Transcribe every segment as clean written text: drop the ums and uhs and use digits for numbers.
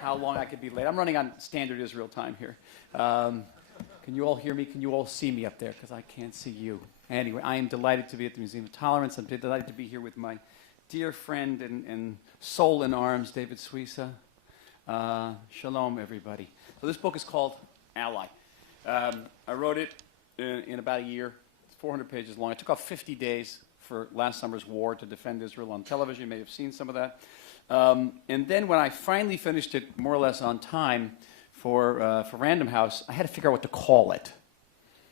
how long I could be late. I'm running on standard Israel time here. Can you all hear me? Can you all see me up there? Because I can't see you. Anyway, I am delighted to be at the Museum of Tolerance. I'm delighted to be here with my dear friend and soul in arms, David Suissa. Shalom, everybody. So this book is called Ally. I wrote it in about a year. It's 400 pages long. I took off 50 days for last summer's war to defend Israel on television. You may have seen some of that. And then when I finally finished it more or less on time for Random House, I had to figure out what to call it.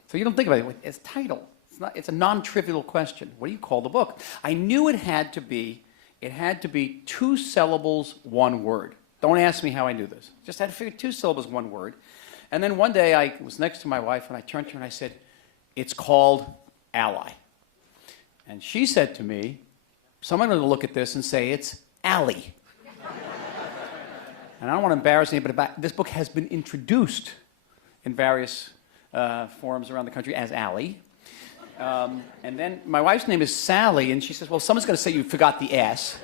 So you don't think about it. It's title. It's a non-trivial question. What do you call the book? I knew it had to be 2 syllables, 1 word. Don't ask me how I knew this. Just had to figure 2 syllables, 1 word. And then one day I was next to my wife and I turned to her and I said, it's called Ally. And she said to me, someone going to look at this and say it's Alley. And I don't want to embarrass anybody, but this book has been introduced in various forums around the country as Alley. And then my wife's name is Sally, and she says, well, someone's going to say you forgot the S.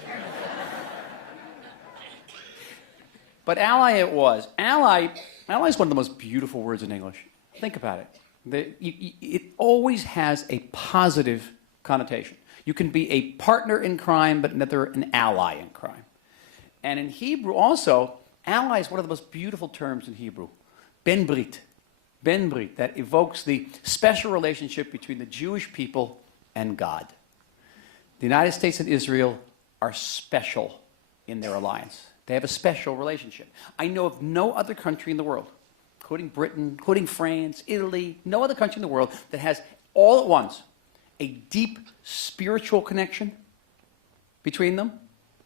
But ally it was. Ally is one of the most beautiful words in English. Think about it. It always has a positive connotation. You can be a partner in crime, but never an ally in crime. And in Hebrew also, ally is one of the most beautiful terms in Hebrew. Ben Brit. Ben Brit, that evokes the special relationship between the Jewish people and God. The United States and Israel are special in their alliance. They have a special relationship. I know of no other country in the world, including Britain, including France, Italy, no other country in the world that has all at once a deep spiritual connection between them.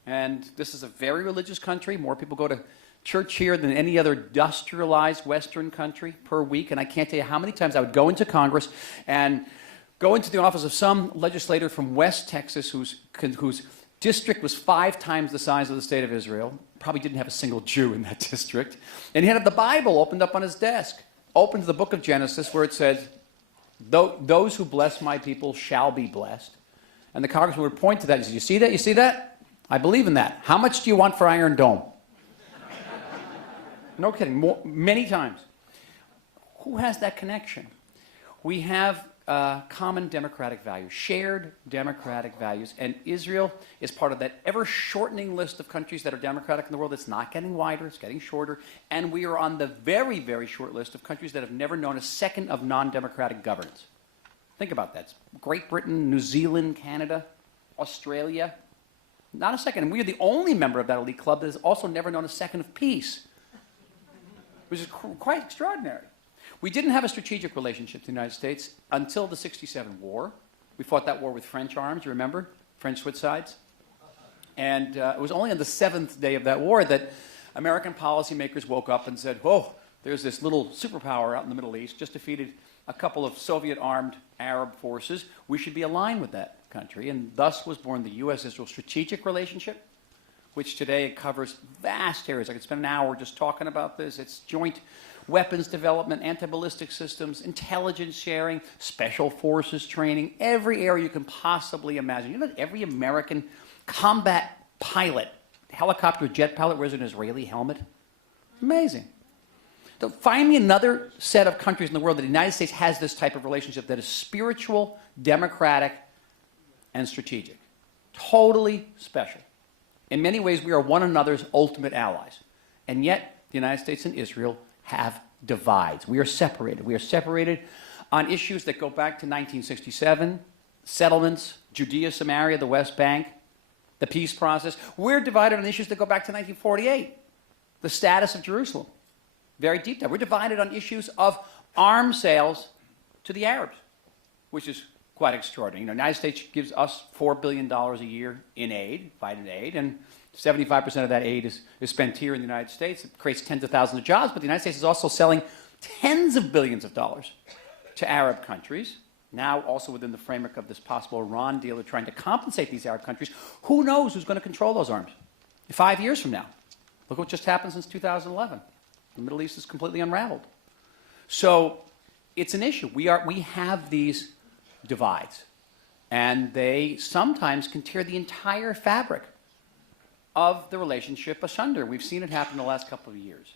And this is a very religious country. More people go to church here than any other industrialized Western country per week. And I can't tell you how many times I would go into Congress and go into the office of some legislator from West Texas whose district was 5 times the size of the state of Israel, probably didn't have a single Jew in that district, and he had the Bible opened up on his desk, open to the book of Genesis where it says, those who bless my people shall be blessed. And the congressman would point to that and say, you see that? You see that? I believe in that. How much do you want for Iron Dome? No kidding, many times. Who has that connection? We have common democratic values, shared democratic values, and Israel is part of that ever-shortening list of countries that are democratic in the world. It's not getting wider, it's getting shorter, and we are on the very, very short list of countries that have never known a second of non-democratic governance. Think about that. It's Great Britain, New Zealand, Canada, Australia, not a second. And we are the only member of that elite club that has also never known a second of peace, which is quite extraordinary. We didn't have a strategic relationship with the United States until the '67 war. We fought that war with French arms, you remember? French Switzides. And it was only on the 7th day of that war that American policymakers woke up and said, whoa, there's this little superpower out in the Middle East, just defeated a couple of Soviet-armed Arab forces. We should be aligned with that country. And thus was born the U.S.-Israel strategic relationship, which today covers vast areas. I could spend an hour just talking about this. It's joint weapons development, anti-ballistic systems, intelligence sharing, special forces training, every area you can possibly imagine. You know that every American combat pilot, helicopter jet pilot, wears an Israeli helmet? Amazing. So find me another set of countries in the world that the United States has this type of relationship that is spiritual, democratic, and strategic. Totally special. In many ways, we are one another's ultimate allies. And yet, the United States and Israel have divides. We are separated. We are separated on issues that go back to 1967, settlements, Judea, Samaria, the West Bank, the peace process. We're divided on issues that go back to 1948, the status of Jerusalem. Very deep dive. We're divided on issues of arms sales to the Arabs, which is quite extraordinary. You know, the United States gives us $4 billion a year in aid, Biden aid, and 75% of that aid is spent here in the United States. It creates tens of thousands of jobs, but the United States is also selling tens of billions of dollars to Arab countries. Now also within the framework of this possible Iran deal, they're trying to compensate these Arab countries. Who knows who's going to control those arms 5 years from now? Look what just happened since 2011. The Middle East is completely unraveled. So it's an issue. We have these divides, and they sometimes can tear the entire fabric of the relationship asunder. We've seen it happen the last couple of years.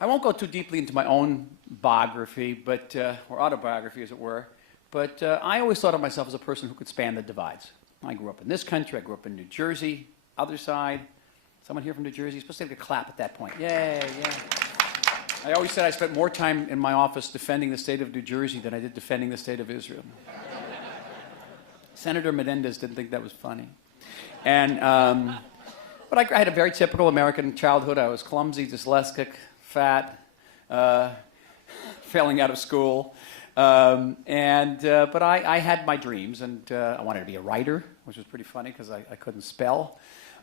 I won't go too deeply into my own biography, but, or autobiography, as it were, but I always thought of myself as a person who could span the divides. I grew up in this country. I grew up in New Jersey, other side. Someone here from New Jersey? You're supposed to take a clap at that point. Yay, yeah. I always said I spent more time in my office defending the state of New Jersey than I did defending the state of Israel. Senator Menendez didn't think that was funny. And, but I had a very typical American childhood. I was clumsy, dyslexic, fat, failing out of school. But I had my dreams, and I wanted to be a writer, which was pretty funny because I couldn't spell.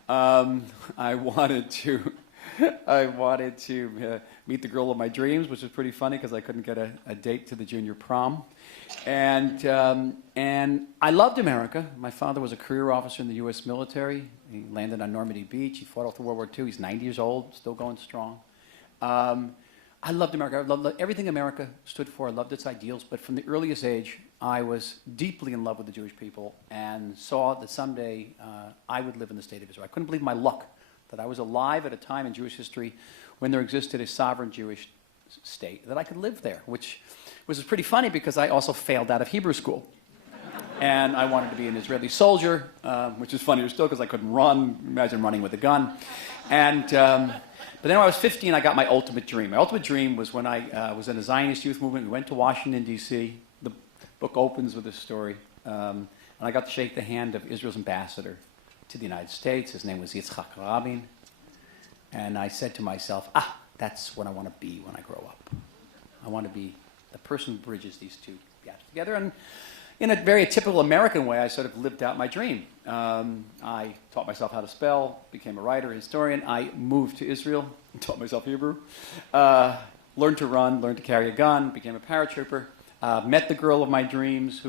I wanted to meet the girl of my dreams, which was pretty funny because I couldn't get a date to the junior prom. And I loved America. My father was a career officer in the U.S. military. He landed on Normandy Beach. He fought all through World War II. He's 90 years old, still going strong. I loved America. I loved everything America stood for. I loved its ideals. But from the earliest age, I was deeply in love with the Jewish people and saw that someday I would live in the state of Israel. I couldn't believe my luck that I was alive at a time in Jewish history when there existed a sovereign Jewish state, that I could live there, which was pretty funny because I also failed out of Hebrew school. And I wanted to be an Israeli soldier, which is funnier still because I couldn't run. Imagine running with a gun. But then when I was 15, I got my ultimate dream. My ultimate dream was when I was in the Zionist youth movement. We went to Washington, D.C. The book opens with this story. And I got to shake the hand of Israel's ambassador to the United States. His name was Yitzhak Rabin. And I said to myself, that's what I want to be when I grow up. I want to be the person who bridges these two gaps together. And in a very typical American way, I sort of lived out my dream. I taught myself how to spell, became a writer, a historian. I moved to Israel, taught myself Hebrew, learned to run, learned to carry a gun, became a paratrooper, met the girl of my dreams,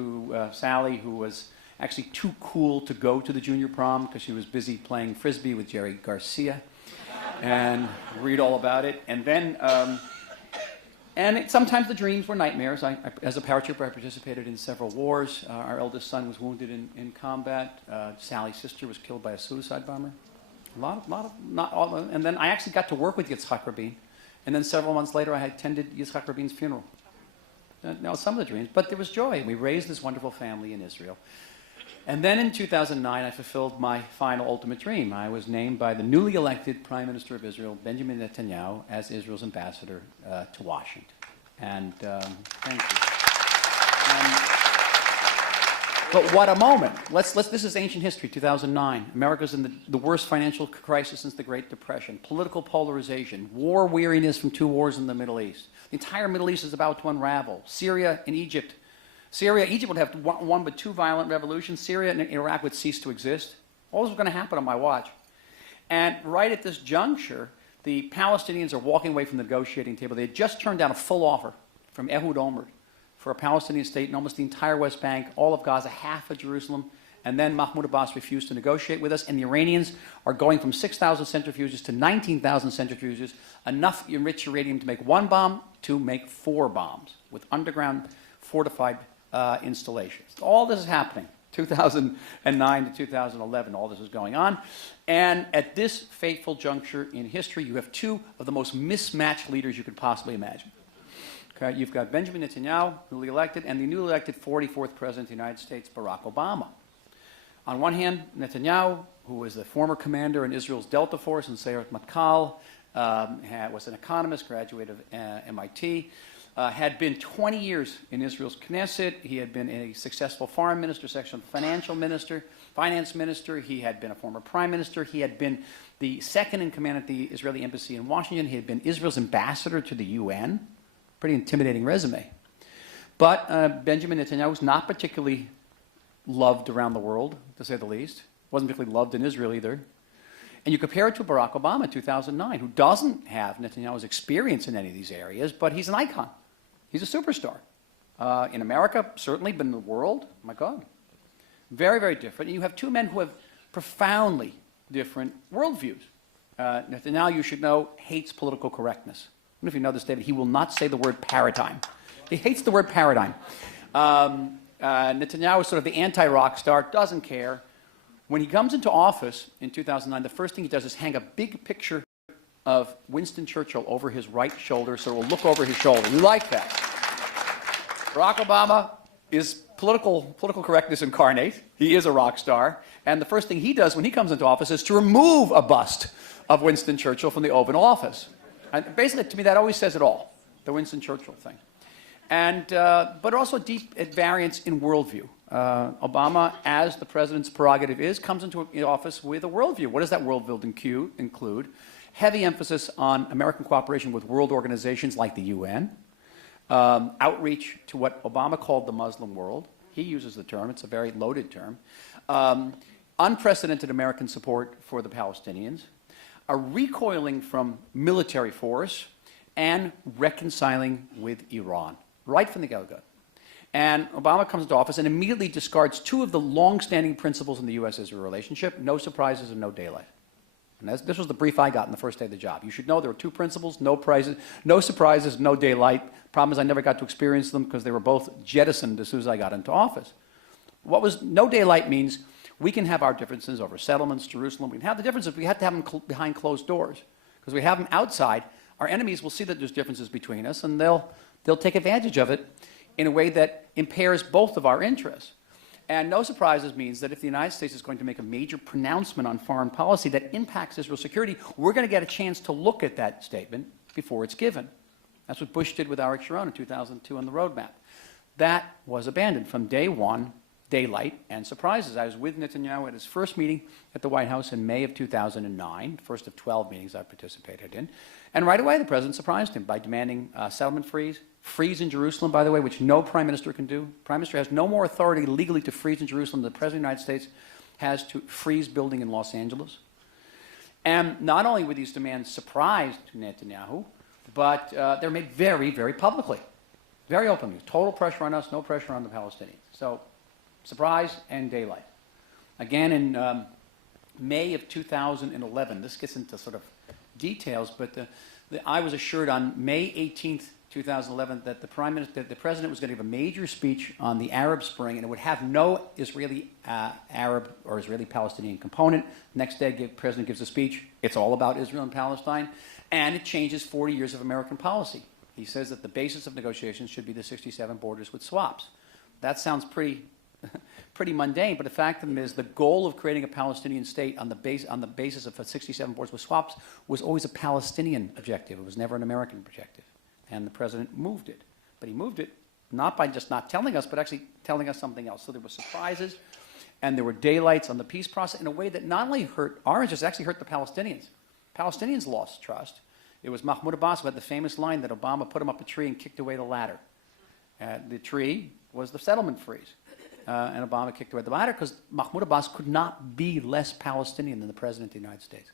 Sally, who was actually too cool to go to the junior prom because she was busy playing Frisbee with Jerry Garcia, and read all about it. And then sometimes the dreams were nightmares. As a paratrooper, I participated in several wars. Our eldest son was wounded in combat. Sally's sister was killed by a suicide bomber. Not all. And then I actually got to work with Yitzhak Rabin. And then several months later, I attended Yitzhak Rabin's funeral. Now, some of the dreams, but there was joy. We raised this wonderful family in Israel. And then in 2009, I fulfilled my final ultimate dream. I was named by the newly elected Prime Minister of Israel, Benjamin Netanyahu, as Israel's ambassador to Washington. And thank you. But what a moment. This is ancient history, 2009. America's in the worst financial crisis since the Great Depression. Political polarization, war weariness from 2 wars in the Middle East. The entire Middle East is about to unravel. Syria and Egypt. Egypt would have one but 2 violent revolutions. Syria and Iraq would cease to exist. All this was going to happen on my watch. And right at this juncture, the Palestinians are walking away from the negotiating table. They had just turned down a full offer from Ehud Olmert for a Palestinian state in almost the entire West Bank, all of Gaza, half of Jerusalem. And then Mahmoud Abbas refused to negotiate with us. And the Iranians are going from 6,000 centrifuges to 19,000 centrifuges, enough enriched uranium to make 1 bomb to make 4 bombs with underground fortified installations. All this is happening, 2009 to 2011, all this is going on. And at this fateful juncture in history, you have 2 of the most mismatched leaders you could possibly imagine. Okay, you've got Benjamin Netanyahu, newly elected, and the newly elected 44th President of the United States, Barack Obama. On one hand, Netanyahu, who was the former commander in Israel's Delta Force in Sayeret Matkal, was an economist, graduate of MIT, had been 20 years in Israel's Knesset. He had been a successful foreign minister, finance minister. He had been a former prime minister. He had been the second in command at the Israeli embassy in Washington. He had been Israel's ambassador to the UN. Pretty intimidating resume. But Benjamin Netanyahu was not particularly loved around the world, to say the least. Wasn't particularly loved in Israel either. And you compare it to Barack Obama in 2009, who doesn't have Netanyahu's experience in any of these areas, but he's an icon. He's a superstar. In America, certainly, but in the world, my God. Very, very different. And you have 2 men who have profoundly different worldviews. Netanyahu, you should know, hates political correctness. I don't know if you know this, David. He will not say the word paradigm. He hates the word paradigm. Netanyahu is sort of the anti-rock star, doesn't care. When he comes into office in 2009, the first thing he does is hang a big picture of Winston Churchill over his right shoulder so it will look over his shoulder. We like that. Barack Obama is political correctness incarnate. He is a rock star. And the first thing he does when he comes into office is to remove a bust of Winston Churchill from the Oval Office. And basically, to me, that always says it all, the Winston Churchill thing. And, but also a deep variance in worldview. Obama, as the president's prerogative is, comes into office with a worldview. What does that worldview include? Heavy emphasis on American cooperation with world organizations like the UN, outreach to what Obama called the Muslim world. He uses the term. It's a very loaded term. Unprecedented American support for the Palestinians, a recoiling from military force, and reconciling with Iran, right from the get-go. And Obama comes into office and immediately discards two of the long-standing principles in the U.S.-Israel relationship: no surprises and no daylight. And this was the brief I got in the first day of the job. You should know there were two principles: no surprises, no daylight. Problem is, I never got to experience them because they were both jettisoned as soon as I got into office. What was no daylight means we can have our differences over settlements, Jerusalem. We can have the differences. We have to have them behind closed doors, because we have them outside. Our enemies will see that there's differences between us, and they'll take advantage of it in a way that impairs both of our interests. And no surprises means that if the United States is going to make a major pronouncement on foreign policy that impacts Israel's security, we're going to get a chance to look at that statement before it's given. That's what Bush did with Arik Sharon in 2002 on the roadmap. That was abandoned from day one, daylight and surprises. I was with Netanyahu at his first meeting at the White House in May of 2009, first of 12 meetings I participated in. And right away, the president surprised him by demanding settlement freeze in Jerusalem, by the way, which no prime minister can do. Prime minister has no more authority legally to freeze in Jerusalem than the president of the United States has to freeze building in Los Angeles. And not only were these demands surprised to Netanyahu, but they're made very, very publicly, very openly. Total pressure on us, no pressure on the Palestinians. So, surprise and daylight. Again, in May of 2011, this gets into sort of details, but I was assured on May 18th, 2011, that the president was going to give a major speech on the Arab Spring, and it would have no Israeli Arab or Israeli Palestinian component. Next day, the president gives a speech. It's all about Israel and Palestine, and it changes 40 years of American policy. He says that the basis of negotiations should be the 67 borders with swaps. That sounds pretty mundane, but the fact of it is the goal of creating a Palestinian state on the basis of 67 borders with swaps was always a Palestinian objective. It was never an American objective. And the president moved it. But he moved it not by just not telling us, but actually telling us something else. So there were surprises, and there were daylights on the peace process in a way that not only hurt our interests, actually hurt the Palestinians. Palestinians lost trust. It was Mahmoud Abbas who had the famous line that Obama put him up a tree and kicked away the ladder. The tree was the settlement freeze. And Obama kicked away the ladder because Mahmoud Abbas could not be less Palestinian than the president of the United States.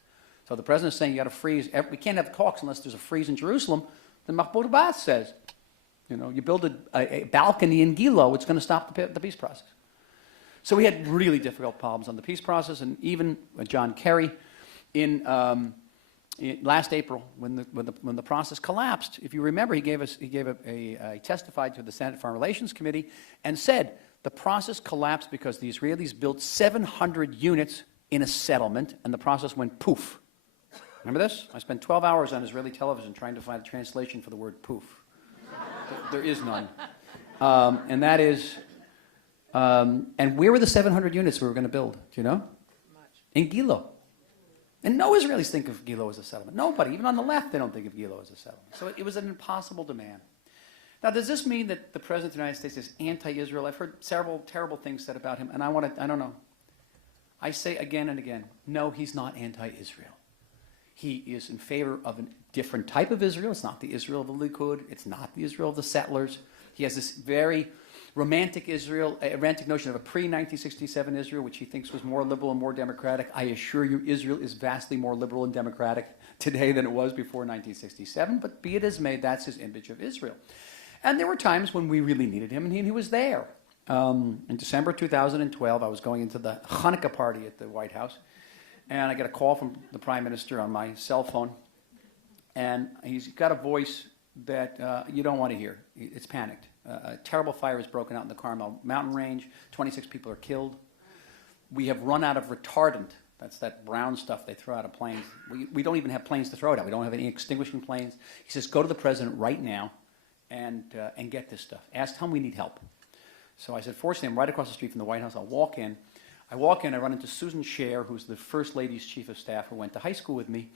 So the president is saying you got to freeze. We can't have talks unless there's a freeze in Jerusalem. Then Mahmoud Abbas says, you build a balcony in Gilo, it's going to stop the peace process. So we had really difficult problems on the peace process, and even John Kerry in last April, when the process collapsed, if you remember, he testified to the Senate Foreign Relations Committee and said the process collapsed because the Israelis built 700 units in a settlement, and the process went poof. Remember this? I spent 12 hours on Israeli television trying to find a translation for the word poof. There is none. And that is, and where were the 700 units we were going to build? Do you know? In Gilo. And no Israelis think of Gilo as a settlement. Nobody, even on the left, they don't think of Gilo as a settlement. So it was an impossible demand. Now, does this mean that the President of the United States is anti-Israel? I've heard several terrible things said about him, and I don't know. I say again and again, no, he's not anti-Israel. He is in favor of a different type of Israel. It's not the Israel of the Likud. It's not the Israel of the settlers. He has this very romantic notion of a pre-1967 Israel, which he thinks was more liberal and more democratic. I assure you, Israel is vastly more liberal and democratic today than it was before 1967, but be it as may, that's his image of Israel. And there were times when we really needed him, and he was there. In December 2012, I was going into the Hanukkah party at the White House, and I get a call from the Prime Minister on my cell phone, and he's got a voice that you don't want to hear. It's panicked. A terrible fire has broken out in the Carmel mountain range. 26 people are killed. we have run out of retardant. That's that brown stuff they throw out of planes. We don't even have planes to throw it out. We don't have any extinguishing planes. He says, go to the president right now and get this stuff. Tell him we need help. So I said, fortunately, I'm right across the street from the White House. I'll walk in. I run into Susan Scher, who's the First Lady's chief of staff, who went to high school with me,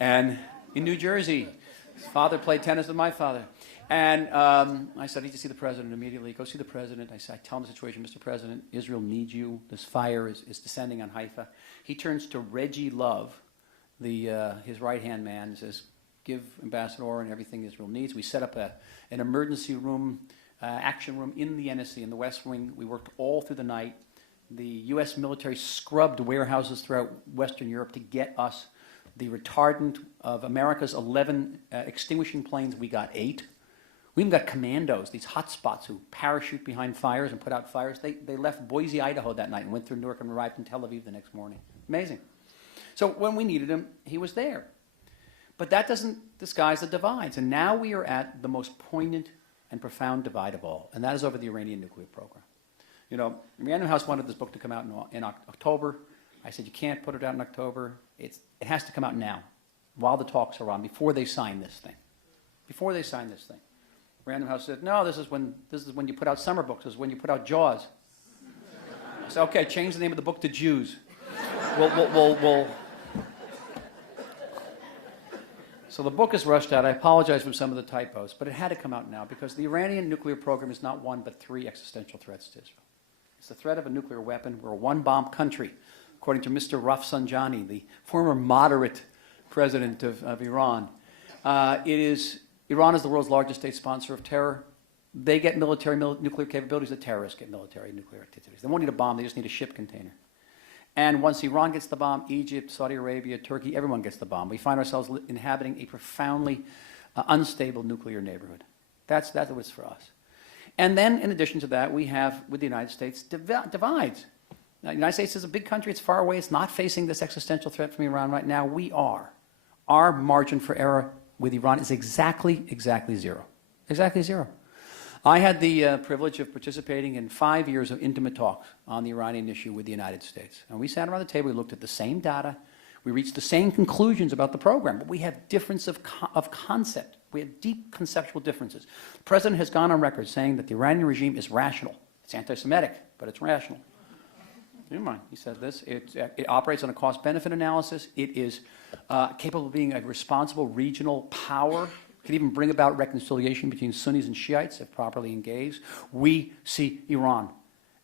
and in New Jersey. His father played tennis with my father. And I said, I need to see the president immediately. Go see the president. I tell him the situation. Mr. President, Israel needs you. This fire is descending on Haifa. He turns to Reggie Love, his right-hand man, and says, give Ambassador Oren everything Israel needs. We set up an emergency room, action room in the NSC, in the West Wing. We worked all through the night. The U.S. military scrubbed warehouses throughout Western Europe to get us the retardant of America's 11 extinguishing planes. We got 8. We even got commandos, these hotspots who parachute behind fires and put out fires. They left Boise, Idaho that night and went through Newark and arrived in Tel Aviv the next morning. Amazing. So when we needed him, he was there. But that doesn't disguise the divides. And now we are at the most poignant and profound divide of all, and that is over the Iranian nuclear program. You know, Random House wanted this book to come out in October. I said, you can't put it out in October. It has to come out now, while the talks are on, before they sign this thing. Before they sign this thing. Random House said, no, this is when you put out summer books. This is when you put out Jaws. I said, okay, change the name of the book to Jews. We'll. So the book is rushed out. I apologize for some of the typos, but it had to come out now because the Iranian nuclear program is not one but 3 existential threats to Israel. It's the threat of a nuclear weapon. We're a one-bomb country, according to Mr. Rafsanjani, the former moderate president of Iran. Iran is the world's largest state sponsor of terror. They get nuclear capabilities. The terrorists get military nuclear activities. They won't need a bomb. They just need a ship container. And once Iran gets the bomb, Egypt, Saudi Arabia, Turkey, everyone gets the bomb. We find ourselves inhabiting a profoundly unstable nuclear neighborhood. That's what it's for us. And then, in addition to that, we have, with the United States, divides. Now, the United States is a big country. It's far away. It's not facing this existential threat from Iran right now. We are. Our margin for error with Iran is exactly zero. Exactly zero. I had the privilege of participating in 5 years of intimate talks on the Iranian issue with the United States. And we sat around the table, we looked at the same data, we reached the same conclusions about the program, but we have difference of concept. We have deep conceptual differences. The president has gone on record saying that the Iranian regime is rational. It's anti-Semitic, but it's rational. Never mind, he said this. It operates on a cost-benefit analysis. It is capable of being a responsible regional power. Can even bring about reconciliation between Sunnis and Shiites if properly engaged. We see Iran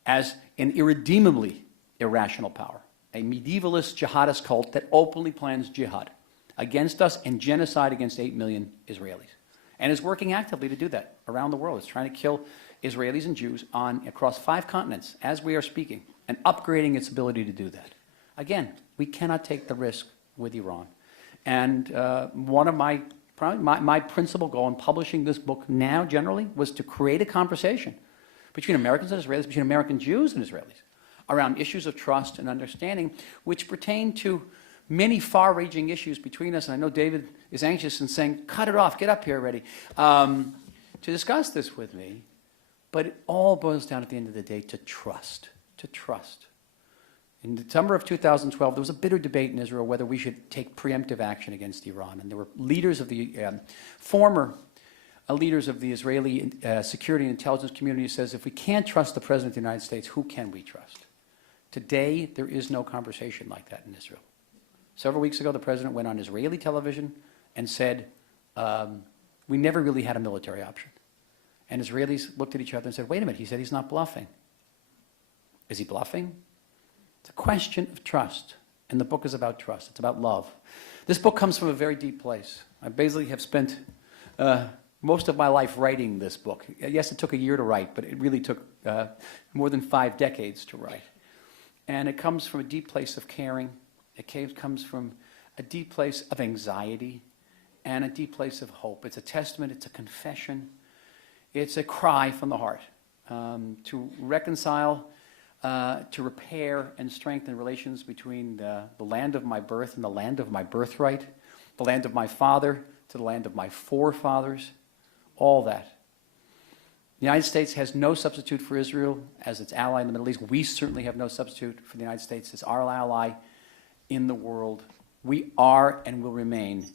as an irredeemably irrational power, a medievalist jihadist cult that openly plans jihad against us and genocide against 8 million Israelis, and is working actively to do that around the world. It's trying to kill Israelis and Jews across 5 continents as we are speaking, and upgrading its ability to do that. Again, we cannot take the risk with Iran. And one of my principal goal in publishing this book now, generally, was to create a conversation between Americans and Israelis, between American Jews and Israelis, around issues of trust and understanding, which pertain to many far-ranging issues between us. And I know David is anxious and saying, cut it off, get up here already, to discuss this with me. But it all boils down at the end of the day to trust, to trust. In December of 2012, there was a bitter debate in Israel whether we should take preemptive action against Iran. And there were leaders of the former leaders of the Israeli security and intelligence community who says, if we can't trust the President of the United States, who can we trust? Today, there is no conversation like that in Israel. Several weeks ago, the President went on Israeli television and said, we never really had a military option. And Israelis looked at each other and said, wait a minute, he said he's not bluffing. Is he bluffing? It's a question of trust, and the book is about trust. It's about love. This book comes from a very deep place. I basically have spent most of my life writing this book. Yes, it took a year to write, but it really took more than 5 decades to write. And it comes from a deep place of caring. It comes from a deep place of anxiety and a deep place of hope. It's a testament. It's a confession. It's a cry from the heart to reconcile, to repair and strengthen relations between the land of my birth and the land of my birthright, the land of my father to the land of my forefathers, all that. The United States has no substitute for Israel as its ally in the Middle East. We certainly have no substitute for the United States as our ally in the world. We are and will remain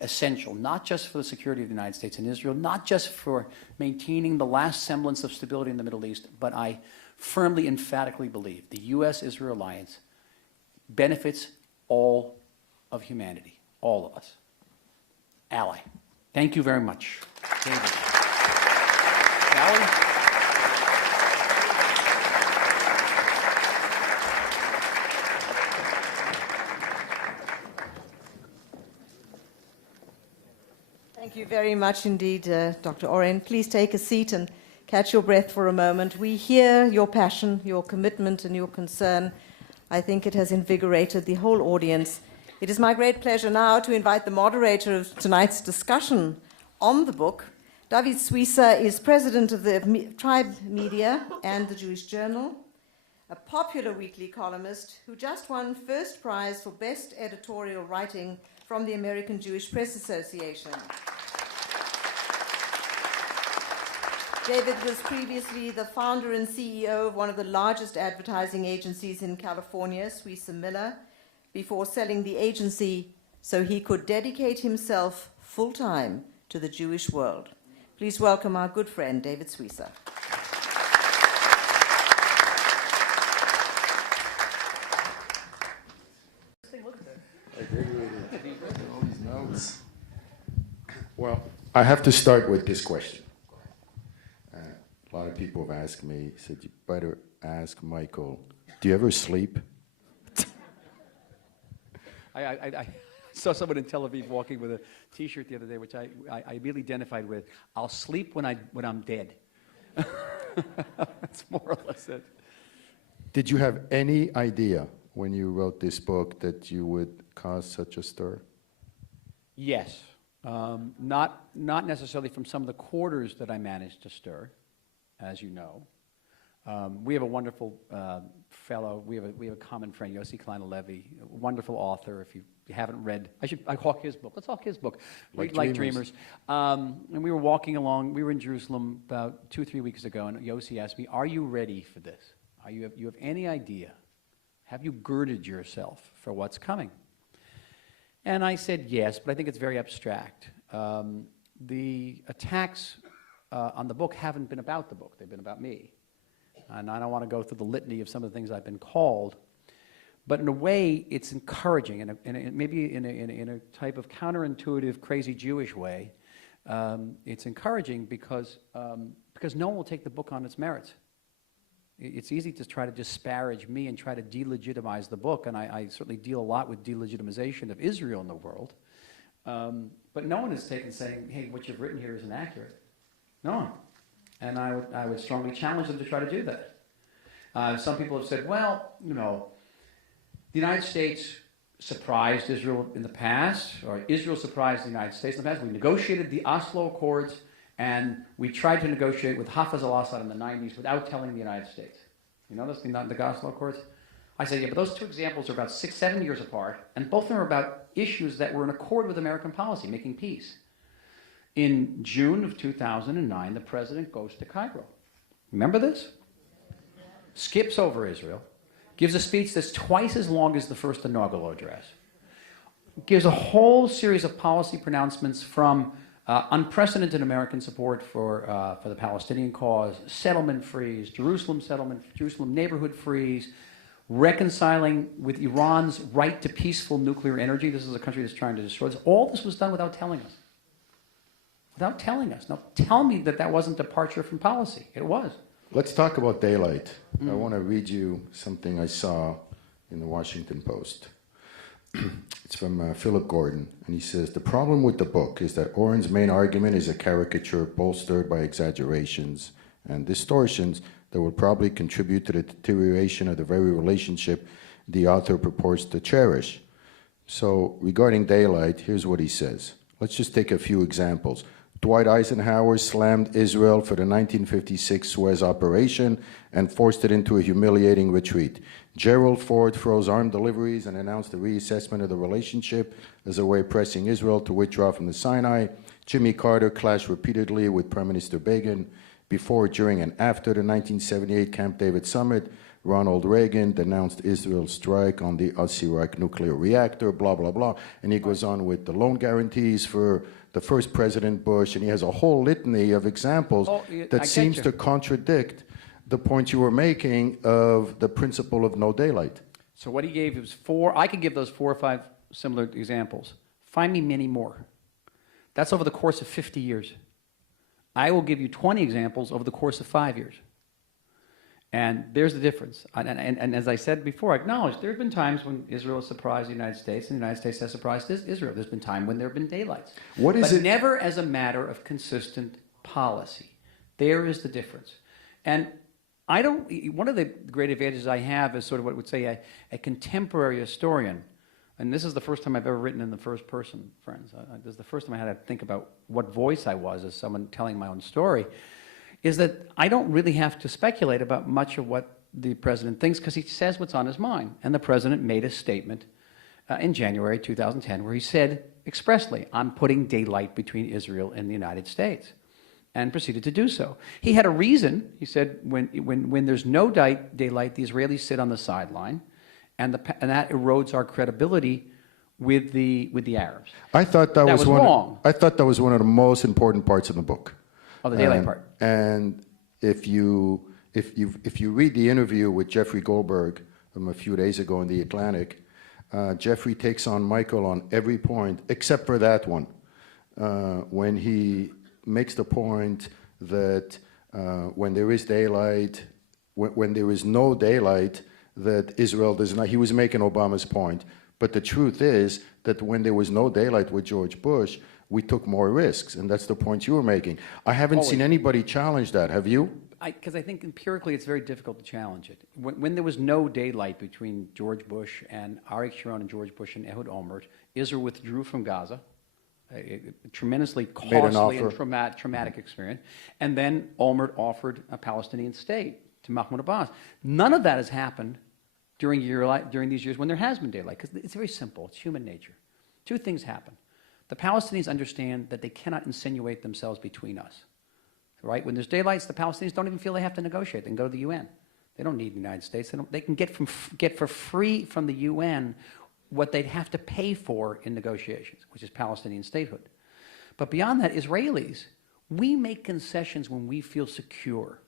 essential, not just for the security of the United States and Israel, not just for maintaining the last semblance of stability in the Middle East, but I firmly, emphatically believe the U.S.-Israel alliance benefits all of humanity, all of us. Ally. Thank you very much. David. Valerie? Thank you very much indeed, Dr. Oren. Please take a seat and catch your breath for a moment. We hear your passion, your commitment, and your concern. I think it has invigorated the whole audience. It is my great pleasure now to invite the moderator of tonight's discussion on the book. David Suissa is president of the Tribe Media and the Jewish Journal, a popular weekly columnist who just won first prize for best editorial writing from the American Jewish Press Association. David was previously the founder and CEO of one of the largest advertising agencies in California, Suissa Miller, before selling the agency so he could dedicate himself full-time to the Jewish world. Please welcome our good friend, David Suissa. All these notes. Well, I have to start with this question. A lot of people have asked me, said, you better ask Michael, do you ever sleep? I saw someone in Tel Aviv walking with a T-shirt the other day, which I immediately identified with. I'll sleep when I'm dead. That's more or less it. Did you have any idea when you wrote this book that you would cause such a stir? Yes. Not necessarily from some of the quarters that I managed to stir, as you know. We have a wonderful fellow. We have a common friend, Yossi Klein-Levy, a wonderful author. If you haven't read, I hawk his book. Let's hawk his book. Like Dreamers. And we were walking along. We were in Jerusalem about 2-3 weeks ago, and Yossi asked me, "Are you ready for this? You have any idea? Have you girded yourself for what's coming?" And I said yes, but I think it's very abstract. The attacks on the book haven't been about the book. They've been about me. And I don't want to go through the litany of some of the things I've been called. But in a way, it's encouraging, and maybe in a type of counterintuitive, crazy Jewish way. It's encouraging because no one will take the book on its merits. It's easy to try to disparage me and try to delegitimize the book, and I certainly deal a lot with delegitimization of Israel in the world. But no one is saying, hey, what you've written here isn't accurate. No one. And I would strongly challenge them to try to do that. Some people have said, well, the United States surprised Israel in the past, or Israel surprised the United States in the past. We negotiated the Oslo Accords, and we tried to negotiate with Hafez al-Assad in the 90s without telling the United States. You know those, the Oslo Accords? I said, yeah, but those two examples are about 6-7 years apart, and both of them are about issues that were in accord with American policy, making peace. In June of 2009, the president goes to Cairo. Remember this? Skips over Israel, gives a speech that's twice as long as the first inaugural address, gives a whole series of policy pronouncements from unprecedented American support for the Palestinian cause, settlement freeze, Jerusalem settlement, Jerusalem neighborhood freeze, reconciling with Iran's right to peaceful nuclear energy. This is a country that's trying to destroy us. All this was done without telling us. Without telling us. Now, tell me that wasn't departure from policy. It was. Let's talk about daylight. I want to read you something I saw in the Washington Post. It's from Philip Gordon, and he says, the problem with the book is that Oren's main argument is a caricature bolstered by exaggerations and distortions that will probably contribute to the deterioration of the very relationship the author purports to cherish. So regarding daylight, here's what he says. Let's just take a few examples. Dwight Eisenhower slammed Israel for the 1956 Suez operation and forced it into a humiliating retreat. Gerald Ford froze armed deliveries and announced a reassessment of the relationship as a way of pressing Israel to withdraw from the Sinai. Jimmy Carter clashed repeatedly with Prime Minister Begin. before, during, and after the 1978 Camp David summit, Ronald Reagan denounced Israel's strike on the Al-Sirak nuclear reactor, blah, blah, blah. And he goes on with the loan guarantees for the first President Bush, and he has a whole litany of examples that seems to contradict the point you were making of the principle of no daylight. So what he gave was I could give those 4 or 5 similar examples. Find me many more. That's over the course of 50 years. I will give you 20 examples over the course of 5 years. And there's the difference. And as I said before, I acknowledge there have been times when Israel has surprised the United States, and the United States has surprised Israel. There's been time when there have been daylights. But never as a matter of consistent policy. There is the difference. And one of the great advantages I have is sort of what would say a contemporary historian. And this is the first time I've ever written in the first person, friends. This is the first time I had to think about what voice I was as someone telling my own story, is that I don't really have to speculate about much of what the president thinks because he says what's on his mind. And the president made a statement in January 2010 where he said expressly, I'm putting daylight between Israel and the United States, and proceeded to do so. He had a reason. He said when there's no daylight, the Israelis sit on the sideline, and that erodes our credibility with the Arabs. I thought that was wrong. I thought that was one of the most important parts of the book. Oh, the daylight part. And if you read the interview with Jeffrey Goldberg from a few days ago in The Atlantic, Jeffrey takes on Michael on every point except for that one, when he makes the point that when there is daylight, when there is no daylight, that Israel does not. He was making Obama's point, but the truth is that when there was no daylight with George Bush, we took more risks, and that's the point you were making. I haven't seen anybody challenge that. Have you? Because I think empirically it's very difficult to challenge it. When there was no daylight between George Bush and Arik Sharon and George Bush and Ehud Olmert, Israel withdrew from Gaza, a tremendously costly and traumatic experience, and then Olmert offered a Palestinian state to Mahmoud Abbas. None of that has happened during these years when there has been daylight, because it's very simple. It's human nature. Two things happen. The Palestinians understand that they cannot insinuate themselves between us. Right? When there's daylights, the Palestinians don't even feel they have to negotiate. They can go to the UN. They don't need the United States. They can get for free from the UN what they'd have to pay for in negotiations, which is Palestinian statehood. But beyond that, Israelis, we make concessions when we feel secure.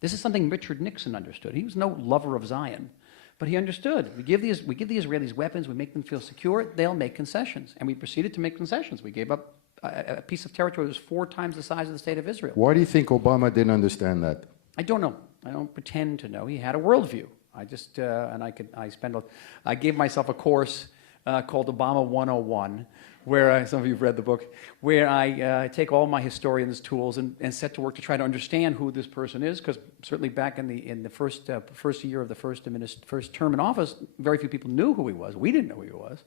This is something Richard Nixon understood. He was no lover of Zion, but he understood. We give the Israelis weapons, we make them feel secure, they'll make concessions. And we proceeded to make concessions. We gave up a piece of territory that was 4 times the size of the state of Israel. Why do you think Obama didn't understand that? I don't know. I don't pretend to know. He had a worldview. I just, I gave myself a course called Obama 101, where some of you have read the book, where I take all my historians' tools and set to work to try to understand who this person is, because certainly back in the first year of the first term in office, very few people knew who he was. We didn't know who he was.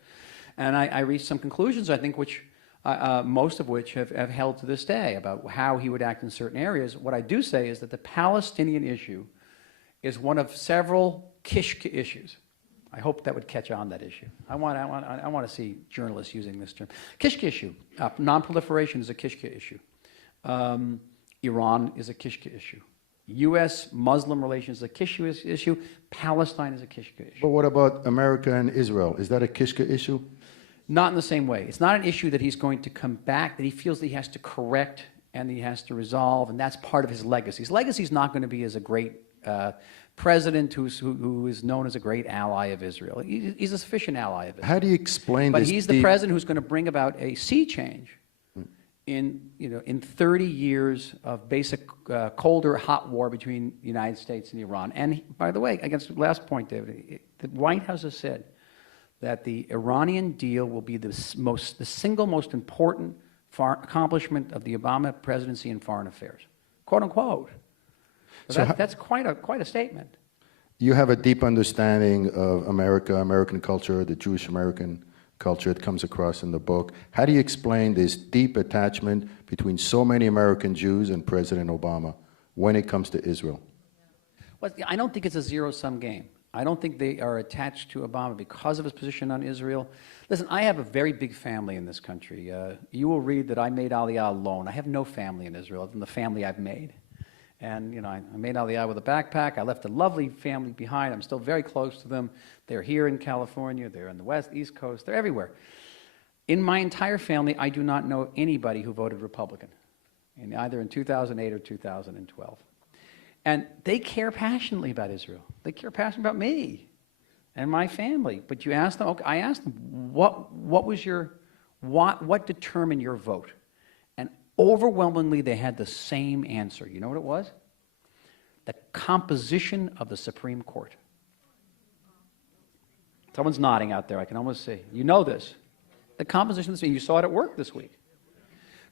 And I reached some conclusions, I think, which most of which have held to this day about how he would act in certain areas. What I do say is that the Palestinian issue is one of several kishka issues. I hope that would catch on, that issue. I want to see journalists using this term. Kishka issue. Non-proliferation is a kishka issue. Iran is a kishka issue. U.S.-Muslim relations is a kishka issue. Palestine is a kishka issue. But what about America and Israel? Is that a kishka issue? Not in the same way. It's not an issue that he's going to come back, that he feels that he has to correct and he has to resolve, and that's part of his legacy. His legacy is not going to be as a great president who is known as a great ally of Israel. He's a sufficient ally of Israel. How do you explain this? But he's the president who's going to bring about a sea change in 30 years of basic cold or hot war between the United States and Iran. And by the way, against the last point, David, the White House has said that the Iranian deal will be the single most important accomplishment of the Obama presidency in foreign affairs, quote unquote. So that's quite a statement. You have a deep understanding of America, American culture, the Jewish American culture. It comes across in the book. How do you explain this deep attachment between so many American Jews and President Obama when it comes to Israel? Well, I don't think it's a zero-sum game. I don't think they are attached to Obama because of his position on Israel. Listen, I have a very big family in this country. You will read that I made Aliyah alone. I have no family in Israel other than the family I've made. And, you know, I made out of the aisle with a backpack. I left a lovely family behind. I'm still very close to them. They're here in California. They're in the East Coast. They're everywhere. In my entire family, I do not know anybody who voted Republican, either in 2008 or 2012. And they care passionately about Israel. They care passionately about me and my family. But you ask them, okay, I asked them, what determined your vote? And overwhelmingly, they had the same answer. You know what it was? The composition of the Supreme Court. Someone's nodding out there. I can almost see. You know this. The composition of the Supreme Court. You saw it at work this week.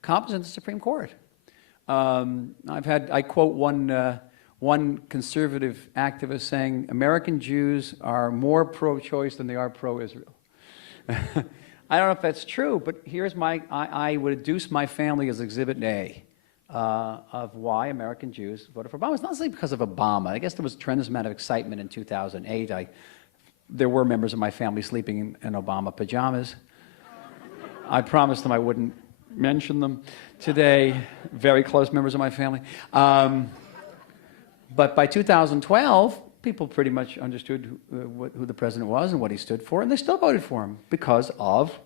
Composition of the Supreme Court. I quote one conservative activist saying, American Jews are more pro-choice than they are pro-Israel. I don't know if that's true, but here's I would adduce my family as Exhibit A of why American Jews voted for Obama. It's not necessarily because of Obama. I guess there was a tremendous amount of excitement in 2008. There were members of my family sleeping in Obama pajamas. I promised them I wouldn't mention them today. Very close members of my family. But by 2012, people pretty much understood who the president was and what he stood for, and they still voted for him because of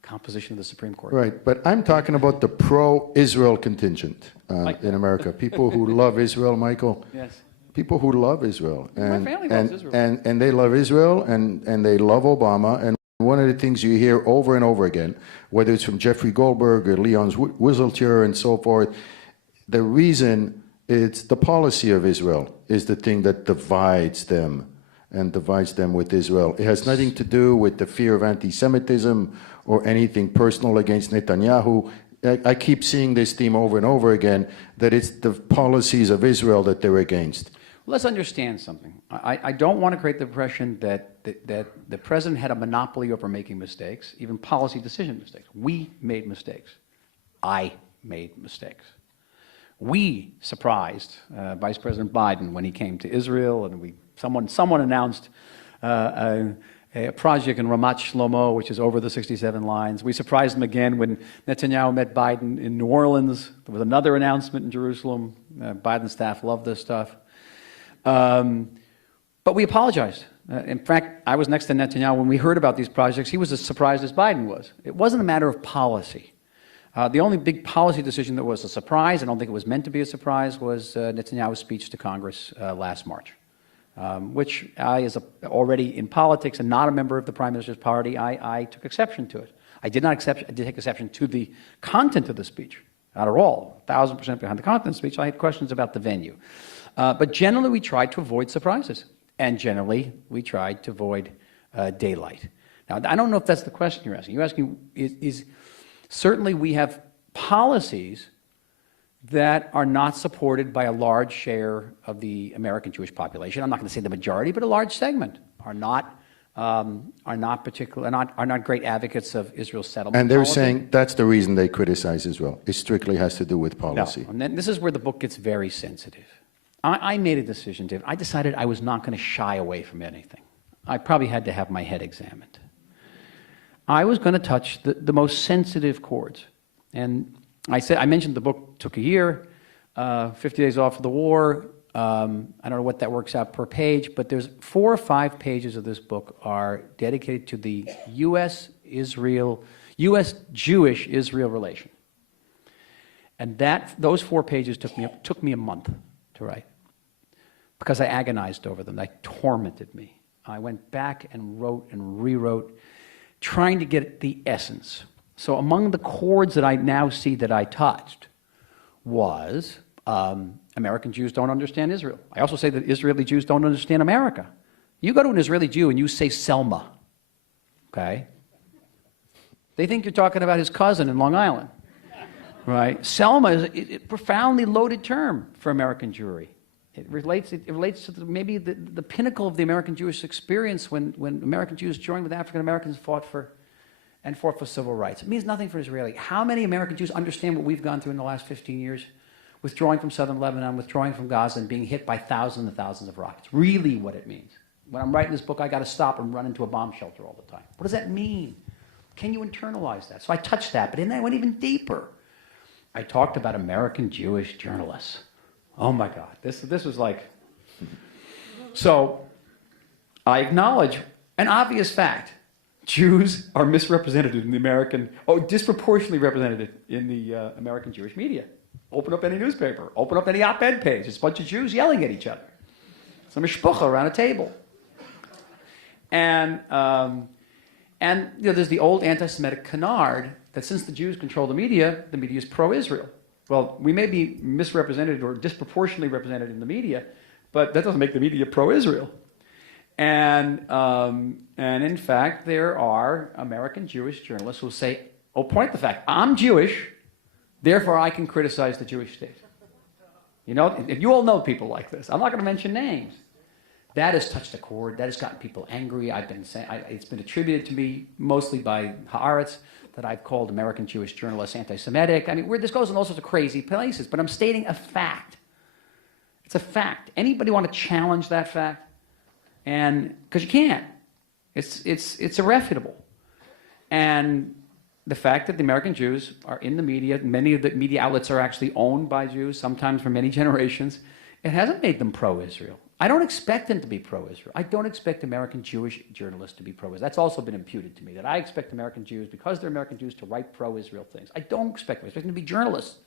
composition of the Supreme Court. Right, but I'm talking about the pro-Israel contingent in America. People who love Israel, Michael. Yes. People who love Israel. My family loves Israel. And they love Israel, and they love Obama. And one of the things you hear over and over again, whether it's from Jeffrey Goldberg or Leon Wieseltier and so forth, the reason it's the policy of Israel is the thing that divides them and divides them with Israel. It has nothing to do with the fear of anti-Semitism or anything personal against Netanyahu. I keep seeing this theme over and over again, that it's the policies of Israel that they're against. Let's understand something. I don't want to create the impression that the president had a monopoly over making mistakes, even policy decision mistakes. We made mistakes. I made mistakes. We surprised Vice President Biden when he came to Israel, and someone announced a project in Ramat Shlomo, which is over the 67 lines. We surprised him again when Netanyahu met Biden in New Orleans. There was another announcement in Jerusalem. Biden's staff loved this stuff. But we apologized. In fact, I was next to Netanyahu when we heard about these projects. He was as surprised as Biden was. It wasn't a matter of policy. The only big policy decision that was a surprise, I don't think it was meant to be a surprise, was Netanyahu's speech to Congress last March, which I, as already in politics and not a member of the Prime Minister's party, I took exception to it. I did take exception to the content of the speech, not at all, 1,000% behind the content of the speech. I had questions about the venue. But generally, we tried to avoid surprises, and generally, we tried to avoid daylight. Now, I don't know if that's the question you're asking. You're asking, certainly we have policies that are not supported by a large share of the American Jewish population. I'm not going to say the majority, but a large segment are not great advocates of Israel's settlement. And they're policy. saying that's the reason they criticize Israel. It strictly has to do with policy. No, and then this is where the book gets very sensitive. I made a decision, David. I decided I was not going to shy away from anything. I probably had to have my head examined. I was going to touch the most sensitive chords. And I mentioned the book took a year, 50 days off of the war. I don't know what that works out per page, but there's 4 or 5 pages of this book are dedicated to the U.S.-Jewish-Israel relation. And those 4 pages took me a month to write because I agonized over them. They tormented me. I went back and wrote and rewrote, trying to get the essence. So among the chords that I now see that I touched was American Jews don't understand Israel. I also say that Israeli Jews don't understand America. You go to an Israeli Jew and you say Selma, okay? They think you're talking about his cousin in Long Island, right? Selma is a profoundly loaded term for American Jewry. It relates to maybe the pinnacle of the American Jewish experience when American Jews joined with African Americans fought for civil rights. It means nothing for Israeli. How many American Jews understand what we've gone through in the last 15 years? Withdrawing from southern Lebanon, withdrawing from Gaza, and being hit by thousands and thousands of rockets. Really what it means. When I'm writing this book, I got to stop and run into a bomb shelter all the time. What does that mean? Can you internalize that? So I touched that, but then I went even deeper. I talked about American Jewish journalists. Oh my God, this was like... So, I acknowledge an obvious fact. Jews are misrepresented in the American, disproportionately represented in the American Jewish media. Open up any newspaper, open up any op-ed page, it's a bunch of Jews yelling at each other. Some mishpucha around a table. And there's the old anti-Semitic canard that since the Jews control the media is pro-Israel. Well, we may be misrepresented or disproportionately represented in the media, but that doesn't make the media pro-Israel. And in fact, there are American Jewish journalists who say, point the fact, I'm Jewish, therefore I can criticize the Jewish state. You know, if you all know people like this, I'm not going to mention names. That has touched a chord. That has gotten people angry. I've been saying it's been attributed to me mostly by Haaretz that I've called American Jewish journalists anti-Semitic. I mean, this goes in all sorts of crazy places. But I'm stating a fact. It's a fact. Anybody want to challenge that fact? And because you can't, it's irrefutable. And the fact that the American Jews are in the media, many of the media outlets are actually owned by Jews, sometimes for many generations, it hasn't made them pro-Israel. I don't expect them to be pro-Israel. I don't expect American Jewish journalists to be pro-Israel. That's also been imputed to me, that I expect American Jews, because they're American Jews, to write pro-Israel things. I don't expect them. I expect them to be journalists.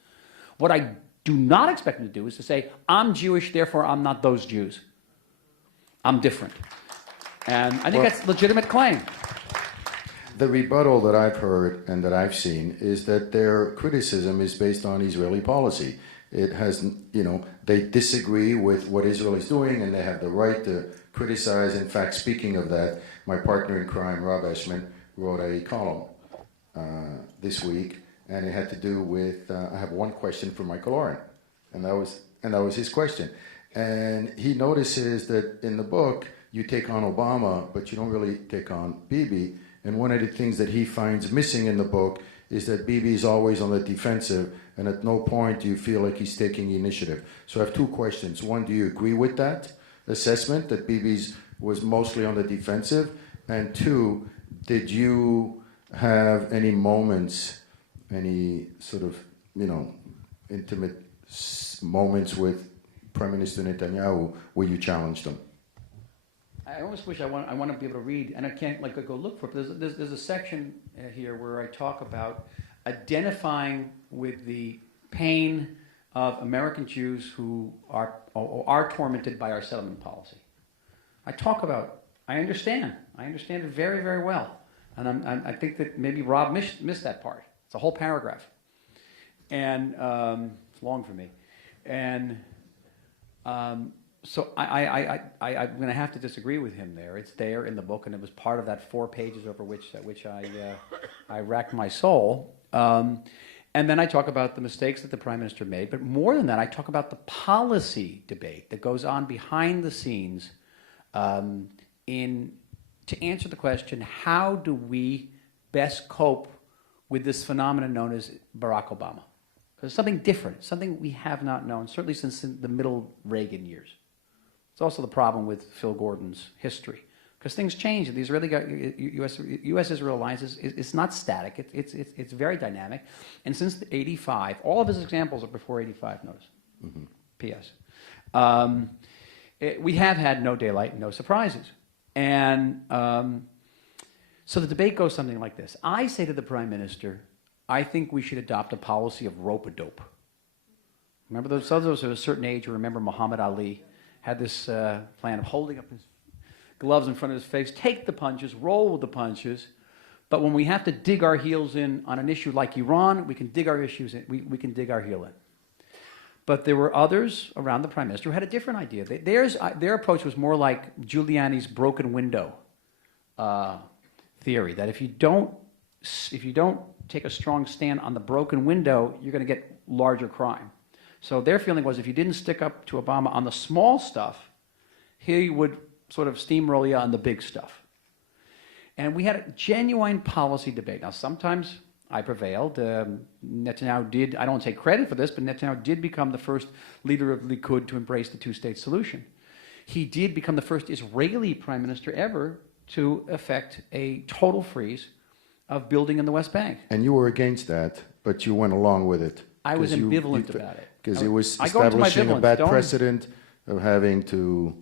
What I do not expect them to do is to say, I'm Jewish, therefore I'm not those Jews. I'm different. And I think that's a legitimate claim. The rebuttal that I've heard and that I've seen is that their criticism is based on Israeli policy. It has, they disagree with what Israel is doing, and they have the right to criticize. In fact, speaking of that, my partner in crime, Rob Eshman, wrote a column this week, and it had to do with, I have one question for Michael Oren, and that was his question. And he notices that in the book, you take on Obama, but you don't really take on Bibi. And one of the things that he finds missing in the book is that Bibi is always on the defensive, and at no point do you feel like he's taking the initiative. So I have two questions. One, do you agree with that assessment, that Bibi was mostly on the defensive? And two, did you have any moments, any sort of, intimate moments with Prime Minister Netanyahu where you challenged him? I almost wish I want to be able to read, and I can't go look for it, but there's a section here where I talk about identifying with the pain of American Jews who are tormented by our settlement policy. I understand it very, very well. And I think that maybe Rob missed that part. It's a whole paragraph. And it's long for me. And so I'm going to have to disagree with him there. It's there in the book, and it was part of that 4 pages over which I racked my soul. And then I talk about the mistakes that the Prime Minister made. But more than that, I talk about the policy debate that goes on behind the scenes to answer the question, how do we best cope with this phenomenon known as Barack Obama? Because it's something different, something we have not known, certainly since the middle Reagan years. It's also the problem with Phil Gordon's history, because things change. The U.S.-Israel alliance is not static. It's very dynamic. And since '85, all of his examples are before '85, notice. Mm-hmm. P.S. We have had no daylight, no surprises. And so the debate goes something like this. I say to the Prime Minister, I think we should adopt a policy of rope-a-dope. Remember, those of us at a certain age who remember Muhammad Ali had this plan of holding up his gloves in front of his face, take the punches, roll with the punches, but when we have to dig our heels in on an issue like Iran, we can dig our issues in, we can dig our heel in. But there were others around the Prime Minister who had a different idea. Their approach was more like Giuliani's broken window theory, that if you don't take a strong stand on the broken window, you're going to get larger crime. So their feeling was if you didn't stick up to Obama on the small stuff, he would sort of steamroll you on the big stuff. And we had a genuine policy debate. Now, sometimes I prevailed. Netanyahu did, I don't take credit for this, but Netanyahu did become the first leader of Likud to embrace the two-state solution. He did become the first Israeli prime minister ever to effect a total freeze of building in the West Bank. And you were against that, but you went along with it. I was ambivalent about it. Because it was I go into my establishing a ambivalence. bad Don't- precedent of having to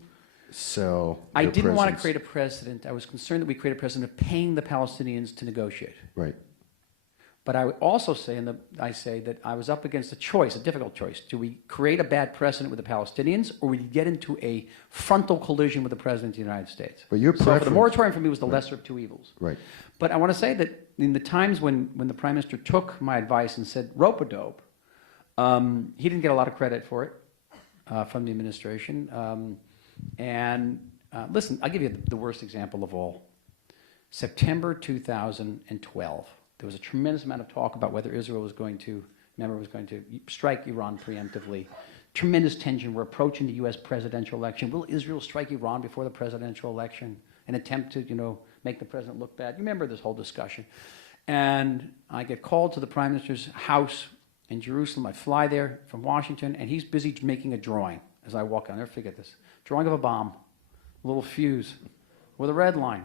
sell I your didn't want to presence. create a precedent. I was concerned that we create a precedent of paying the Palestinians to negotiate. Right. But I would also say, I say that I was up against a choice, a difficult choice. Do we create a bad precedent with the Palestinians, or we get into a frontal collision with the President of the United States? But your So for the preference- moratorium for me was the lesser of two evils. Right. But I want to say that in the times when the Prime Minister took my advice and said rope-a-dope, he didn't get a lot of credit for it from the administration. Listen, I'll give you the worst example of all. September 2012. There was a tremendous amount of talk about whether Israel was going to strike Iran preemptively. Tremendous tension. We're approaching the U.S. presidential election. Will Israel strike Iran before the presidential election? An attempt to, make the president look bad. You remember this whole discussion. And I get called to the Prime Minister's house in Jerusalem. I fly there from Washington, and he's busy making a drawing as I walk. I'll never forget this. Drawing of a bomb, a little fuse with a red line.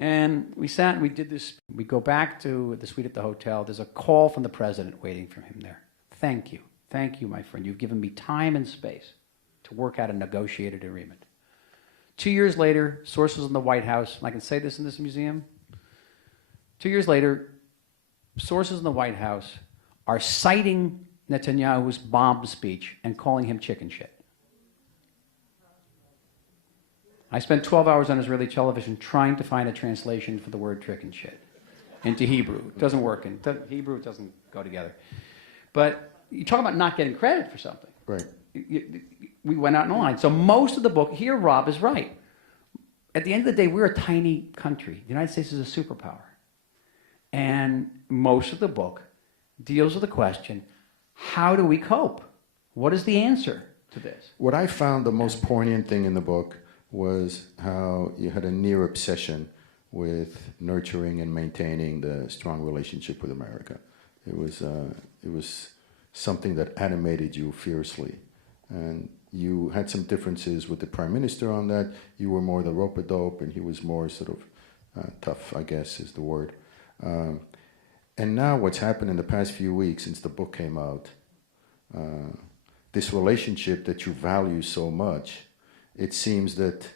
And we sat and we did this. We go back to the suite at the hotel. There's a call from the president waiting for him there. Thank you. Thank you, my friend. You've given me time and space to work out a negotiated agreement. 2 years later, sources in the White House, and I can say this in this museum, 2 years later, sources in the White House are citing Netanyahu's bomb speech and calling him chicken shit. I spent 12 hours on Israeli television trying to find a translation for the word chicken shit into Hebrew. It doesn't work. Hebrew doesn't go together. But you talk about not getting credit for something. Right. We went out in line. So most of the book, here Rob is right. At the end of the day, we're a tiny country. The United States is a superpower. And most of the book deals with the question, how do we cope? What is the answer to this? What I found the most poignant thing in the book was how you had a near obsession with nurturing and maintaining the strong relationship with America. It was something that animated you fiercely. And you had some differences with the Prime Minister on that. You were more the rope-a-dope, and he was more sort of tough, I guess is the word. And now what's happened in the past few weeks since the book came out, this relationship that you value so much, it seems that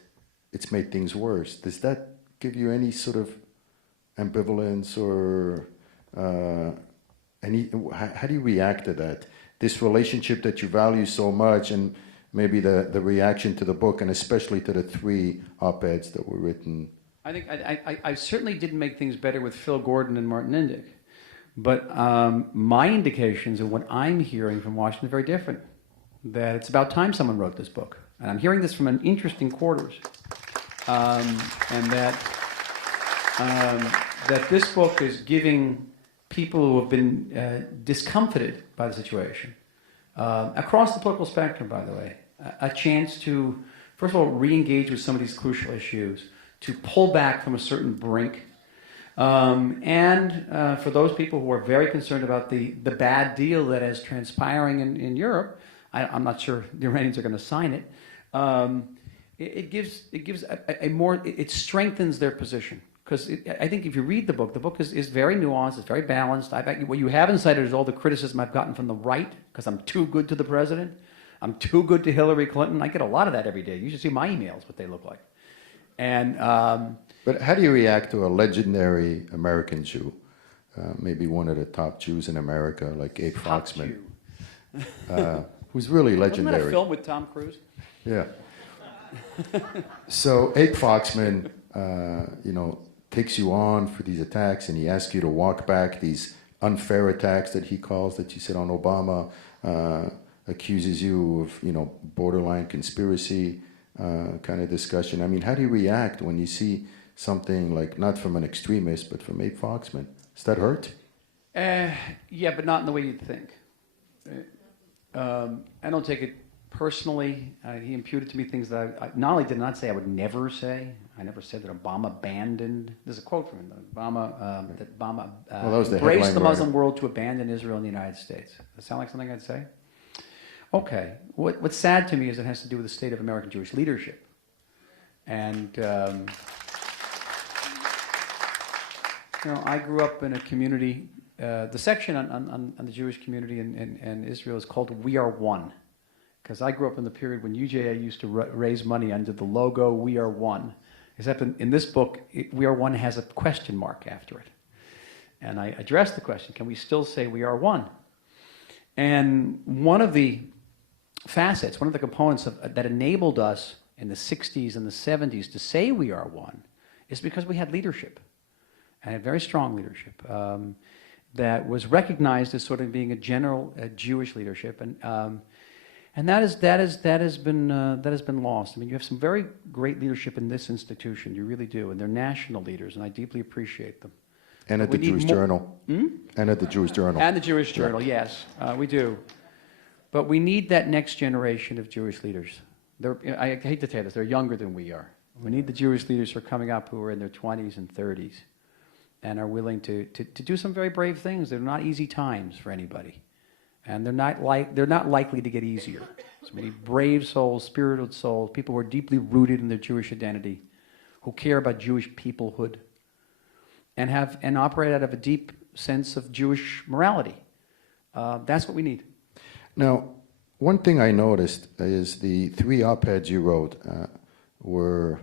it's made things worse. Does that give you any sort of ambivalence or how do you react to that? This relationship that you value so much, and maybe the reaction to the book, and especially to the 3 op-eds that were written. I think I certainly didn't make things better with Phil Gordon and Martin Indyk. But my indications of what I'm hearing from Washington are very different. That it's about time someone wrote this book. And I'm hearing this from an interesting quarters. And that this book is giving people who have been discomfited by the situation, across the political spectrum, by the way, a chance to, first of all, re-engage with some of these crucial issues, to pull back from a certain brink. For those people who are very concerned about the bad deal that is transpiring in Europe, I'm not sure the Iranians are going to sign it. It strengthens their position. Because I think if you read the book is very nuanced, it's very balanced. What you haven't cited is all the criticism I've gotten from the right, because I'm too good to the president. I'm too good to Hillary Clinton. I get a lot of that every day. You should see my emails, what they look like. But how do you react to a legendary American Jew, maybe one of the top Jews in America, like Abe Foxman, who's really legendary? Wasn't that a film with Tom Cruise? Yeah. So Abe Foxman, takes you on for these attacks, and he asks you to walk back these unfair attacks that he calls, that you said on Obama, accuses you of, borderline conspiracy kind of discussion. I mean, how do you react when you see something like, not from an extremist, but from Abe Foxman? Does that hurt? Yeah, but not in the way you'd think. I don't take it personally. He imputed to me things that I not only did not say, I would never say. I never said that Obama abandoned. There's a quote from him. That Obama embraced the Muslim world to abandon Israel and the United States. Does that sound like something I'd say? Okay. What's sad to me is it has to do with the state of American Jewish leadership. And, I grew up in a community the section on the Jewish community in Israel is called We Are One. Because I grew up in the period when UJA used to raise money under the logo We Are One. Except in this book, We Are One has a question mark after it. And I addressed the question, can we still say we are one? And one of the facets, one of the components that enabled us in the 60s and the 70s to say we are one is because we had leadership, and had very strong leadership, that was recognized as sort of being a general Jewish leadership. And that has been lost. I mean, you have some very great leadership in this institution, you really do, and they're national leaders, and I deeply appreciate them. And at the Jewish Journal. And at the Jewish Journal. And the Jewish Journal, yes, we do. But we need that next generation of Jewish leaders. I hate to tell you this, they're younger than we are. We need the Jewish leaders who are coming up who are in their 20s and 30s and are willing to do some very brave things. They're not easy times for anybody. And they're not likely to get easier. So we need brave souls, spirited souls, people who are deeply rooted in their Jewish identity, who care about Jewish peoplehood, and operate out of a deep sense of Jewish morality. That's what we need. Now, one thing I noticed is the 3 op-eds you wrote were,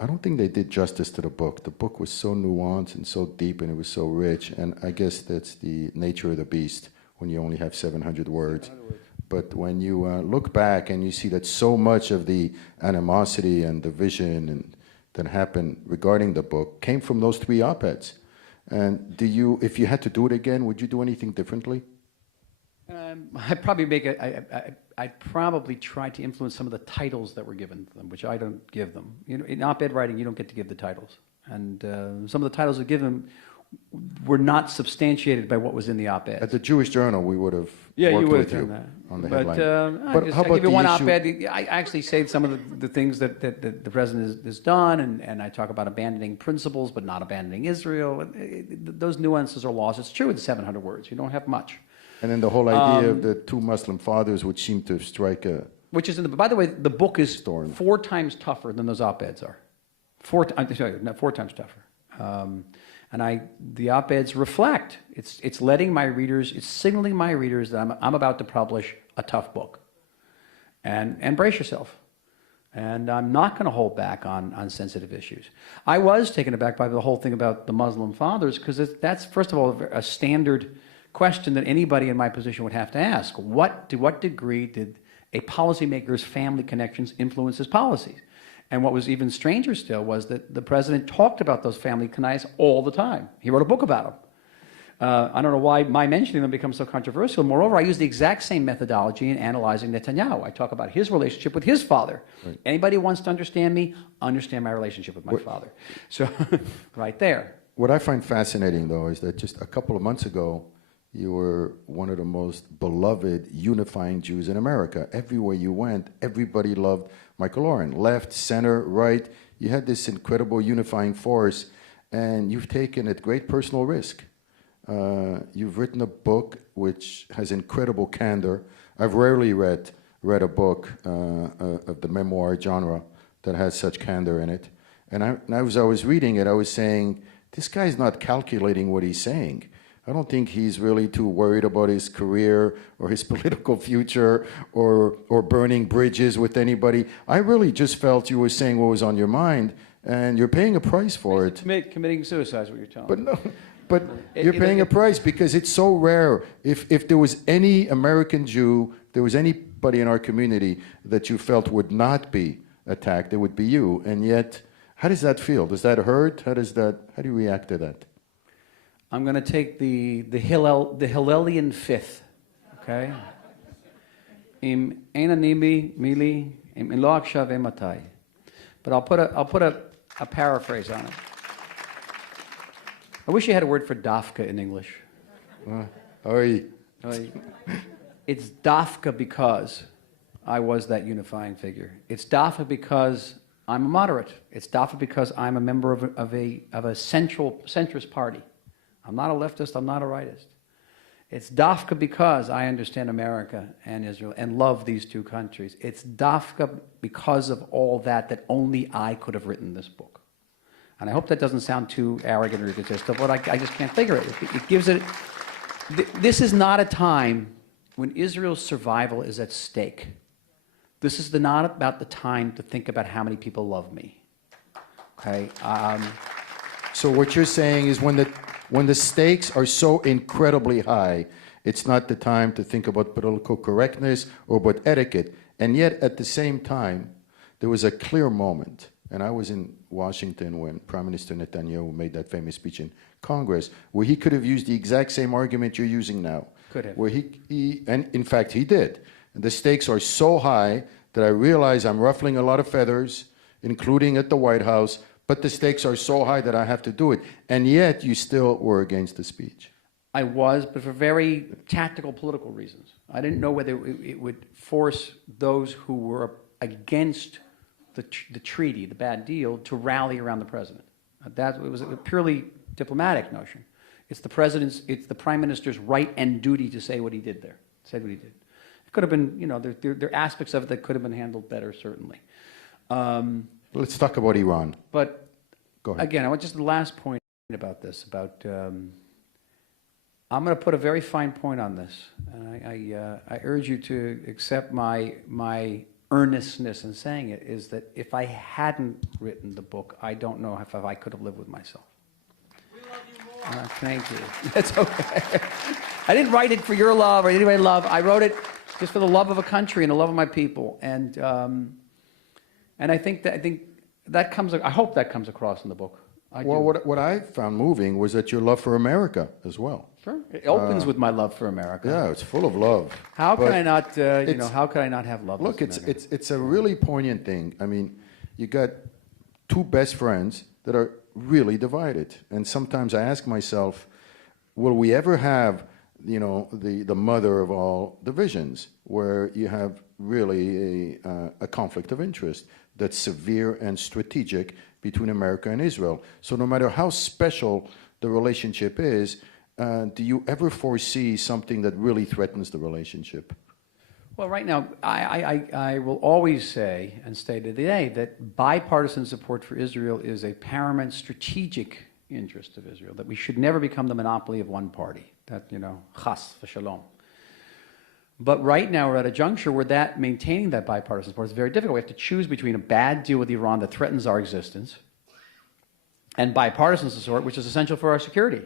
I don't think they did justice to the book. The book was so nuanced and so deep and it was so rich, and I guess that's the nature of the beast when you only have 700 words. But when you look back and you see that so much of the animosity and division that happened regarding the book came from those 3 op-eds. And if you had to do it again, would you do anything differently? I'd probably try to influence some of the titles that were given to them, which I don't give them. You know, in op-ed writing, you don't get to give the titles. And some of the titles that given were not substantiated by what was in the op-ed. At the Jewish Journal, we would have worked with you that on the but, headline. But I give you one op-ed. I actually say some of the things that the president has done, and I talk about abandoning principles but not abandoning Israel. Those nuances are lost. It's true with 700 words. You don't have much. And then the whole idea of the 2 Muslim fathers, which seemed to strike a... Which is, by the way, the book is storm. 4 times tougher than those op-eds are. 4 times tougher. And the op-eds reflect. It's letting my readers, it's signaling my readers that I'm about to publish a tough book. And brace yourself. And I'm not going to hold back on sensitive issues. I was taken aback by the whole thing about the Muslim fathers, because that's, first of all, a standard question that anybody in my position would have to ask. To what degree did a policymaker's family connections influence his policies? And what was even stranger still was that the president talked about those family ties all the time. He wrote a book about them. I don't know why my mentioning them becomes so controversial. Moreover, I use the exact same methodology in analyzing Netanyahu. I talk about his relationship with his father. Right. Anybody who wants to understand me, understand my relationship with my father. So, right there. What I find fascinating, though, is that just a couple of months ago, you were one of the most beloved, unifying Jews in America. Everywhere you went, everybody loved Michael Oren. Left, center, right. You had this incredible unifying force, and you've taken a great personal risk. You've written a book which has incredible candor. I've rarely read a book of the memoir genre that has such candor in it. And as I was reading it, I was saying, this guy's not calculating what he's saying. I don't think he's really too worried about his career or his political future or burning bridges with anybody. I really just felt you were saying what was on your mind, and you're paying a price for it. Committing suicide is what you're telling me. But you're paying a price because it's so rare. If there was any American Jew, there was anybody in our community that you felt would not be attacked, it would be you. And yet, how does that feel? Does that hurt? How do you react to that? I'm going to take the Hillelian fifth, okay? Im enanimi mili im lo akshav matai. But I'll put a paraphrase on it. I wish you had a word for dafka in English. Oi. It's dafka because I was that unifying figure. It's dafka because I'm a moderate. It's dafka because I'm a member of a centrist party. I'm not a leftist, I'm not a rightist. It's dafka because I understand America and Israel and love these 2 countries. It's dafka because of all that only I could have written this book. And I hope that doesn't sound too arrogant or egotistical, but I just can't figure it. It gives it. This is not a time when Israel's survival is at stake. This is not about the time to think about how many people love me. Okay. So what you're saying is when the stakes are so incredibly high, it's not the time to think about political correctness or about etiquette. And yet, at the same time, there was a clear moment, and I was in Washington when Prime Minister Netanyahu made that famous speech in Congress, where he could have used the exact same argument you're using now. Could have. Where and in fact, he did. And the stakes are so high that I realize I'm ruffling a lot of feathers, including at the White House, but the stakes are so high that I have to do it. And yet, you still were against the speech. I was, but for very tactical political reasons. I didn't know whether it would force those who were against the treaty, the bad deal, to rally around the president. It was a purely diplomatic notion. It's the prime minister's right and duty to say what he did there. Said what he did. It could have been, there are aspects of it that could have been handled better, certainly. Let's talk about Iran. But go ahead. Again, I want just the last point about this. I'm going to put a very fine point on this, and I urge you to accept my earnestness in saying it. Is that if I hadn't written the book, I don't know if I could have lived with myself. We love you more. Thank you. That's okay. I didn't write it for your love or anybody's love. I wrote it just for the love of a country and the love of my people, and I think that comes. I hope that comes across in the book. Well, what I found moving was that your love for America as well. Sure. It opens with my love for America. Yeah, it's full of love. How can I not? How can I not have love? Look, it's a really poignant thing. I mean, you got two best friends that are really divided, and sometimes I ask myself, will we ever have, the mother of all divisions, where you have really a conflict of interest that's severe and strategic between America and Israel? So no matter how special the relationship is, do you ever foresee something that really threatens the relationship? Well, right now, I will always say, and state today, that bipartisan support for Israel is a paramount strategic interest of Israel, that we should never become the monopoly of one party, that, chas v'shalom. But right now, we're at a juncture where maintaining that bipartisan support is very difficult. We have to choose between a bad deal with Iran that threatens our existence and bipartisan support, which is essential for our security.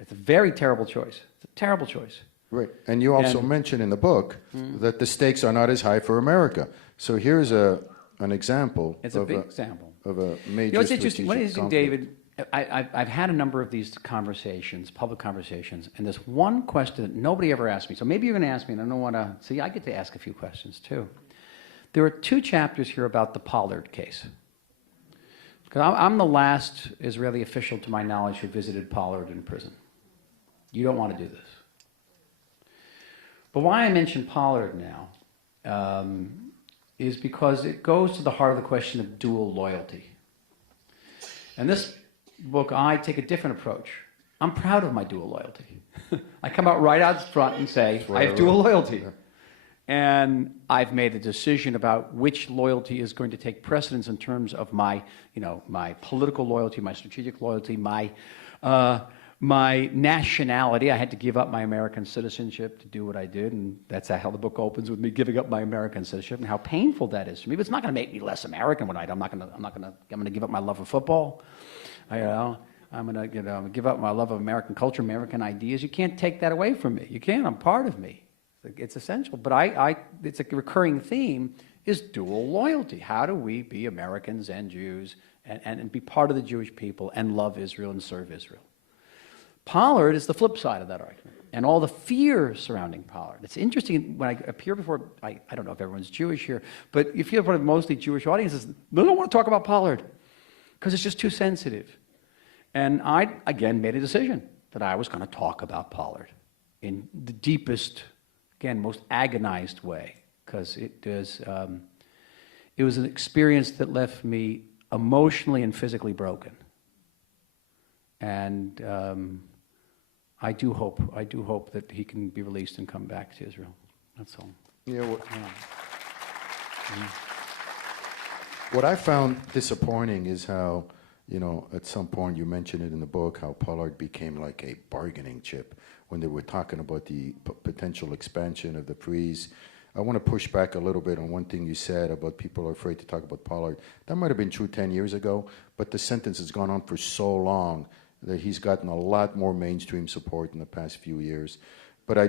It's a very terrible choice. It's a terrible choice. Right. And you also mention in the book that the stakes are not as high for America. So here's an example. It's a big example of a major it's interesting. What is conflict. David? I've had a number of these conversations, public conversations, and there's one question that nobody ever asked me. So maybe you're going to ask me, and I don't want to. See, I get to ask a few questions too. There are 2 chapters here about the Pollard case. Because I'm the last Israeli official, to my knowledge, who visited Pollard in prison. You don't want to do this. But why I mention Pollard now is because it goes to the heart of the question of dual loyalty. And this book, I take a different approach. I'm proud of my dual loyalty. I come out right out front and say, I have dual loyalty. Yeah. And I've made a decision about which loyalty is going to take precedence in terms of my political loyalty, my strategic loyalty, my nationality. I had to give up my American citizenship to do what I did, and that's how the book opens, with me giving up my American citizenship and how painful that is for me. But it's not going to make me less American when I'm going to give up my love of football. I'm going to give up my love of American culture, American ideas. You can't take that away from me. You can't. I'm part of me. It's essential. But it's a recurring theme is dual loyalty. How do we be Americans and Jews and be part of the Jewish people and love Israel and serve Israel? Pollard is the flip side of that argument, and all the fear surrounding Pollard. It's interesting, when I appear before, I don't know if everyone's Jewish here, but you feel for mostly Jewish audiences, they don't want to talk about Pollard because it's just too sensitive. And I, again, made a decision that I was going to talk about Pollard in the deepest, again, most agonized way, because it was an experience that left me emotionally and physically broken. And I do hope that he can be released and come back to Israel. That's all. Yeah. What I found disappointing is how You know, at some point you mentioned it in the book how Pollard became like a bargaining chip when they were talking about the potential expansion of the freeze. I want to push back a little bit on one thing you said about people are afraid to talk about Pollard. That might have been true 10 years ago, but the sentence has gone on for so long that he's gotten a lot more mainstream support in the past few years. But I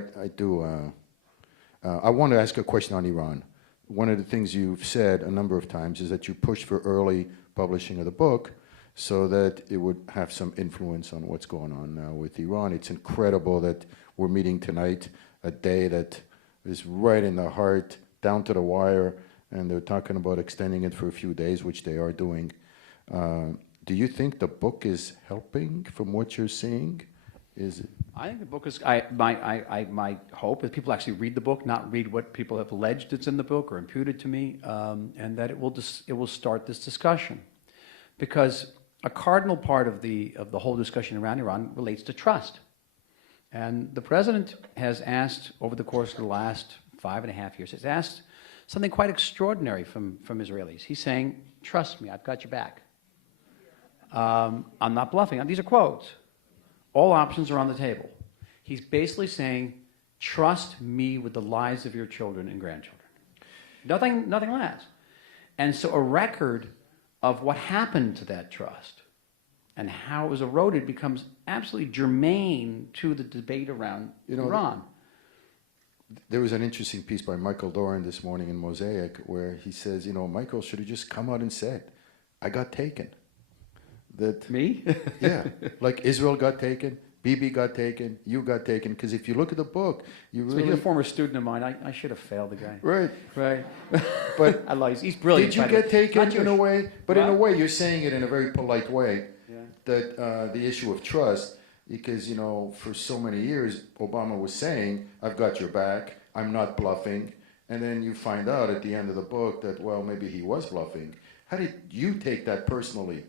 want to ask a question on Iran. One of the things you've said a number of times is that you pushed for early publishing of the book so that it would have some influence on what's going on now with Iran. It's incredible that we're meeting tonight, a day that is right in the heart, down to the wire, and they're talking about extending it for a few days, which they are doing. Do you think the book is helping from what you're seeing? Is it? I think the book is, my hope is people actually read the book, not read what people have alleged it's in the book or imputed to me, and that it will start this discussion. Because a cardinal part of the whole discussion around Iran relates to trust. And the president has asked, over the course of the last 5.5 years, has asked something quite extraordinary from Israelis. He's saying, trust me, I've got your back. I'm not bluffing. These are quotes. All options are on the table. He's basically saying, trust me with the lives of your children and grandchildren. Nothing less. And so a record of what happened to that trust and how it was eroded becomes absolutely germane to the debate around Iran. There was an interesting piece by Michael Doran this morning in Mosaic where he says, Michael should have just come out and said, I got taken. That Me? Yeah, like Israel got taken, Bibi got taken, you got taken. Because if you look at the book, you really... Speaking of a former student of mine, I should have failed the guy. Right. Right. But I lied. He's brilliant. Did you get taken in a way? But in a What? way, you're saying it in a very polite way. Yeah. That the issue of trust, because, for so many years, Obama was saying, I've got your back, I'm not bluffing. And then you find out at the end of the book that, well, maybe he was bluffing. How did you take that personally?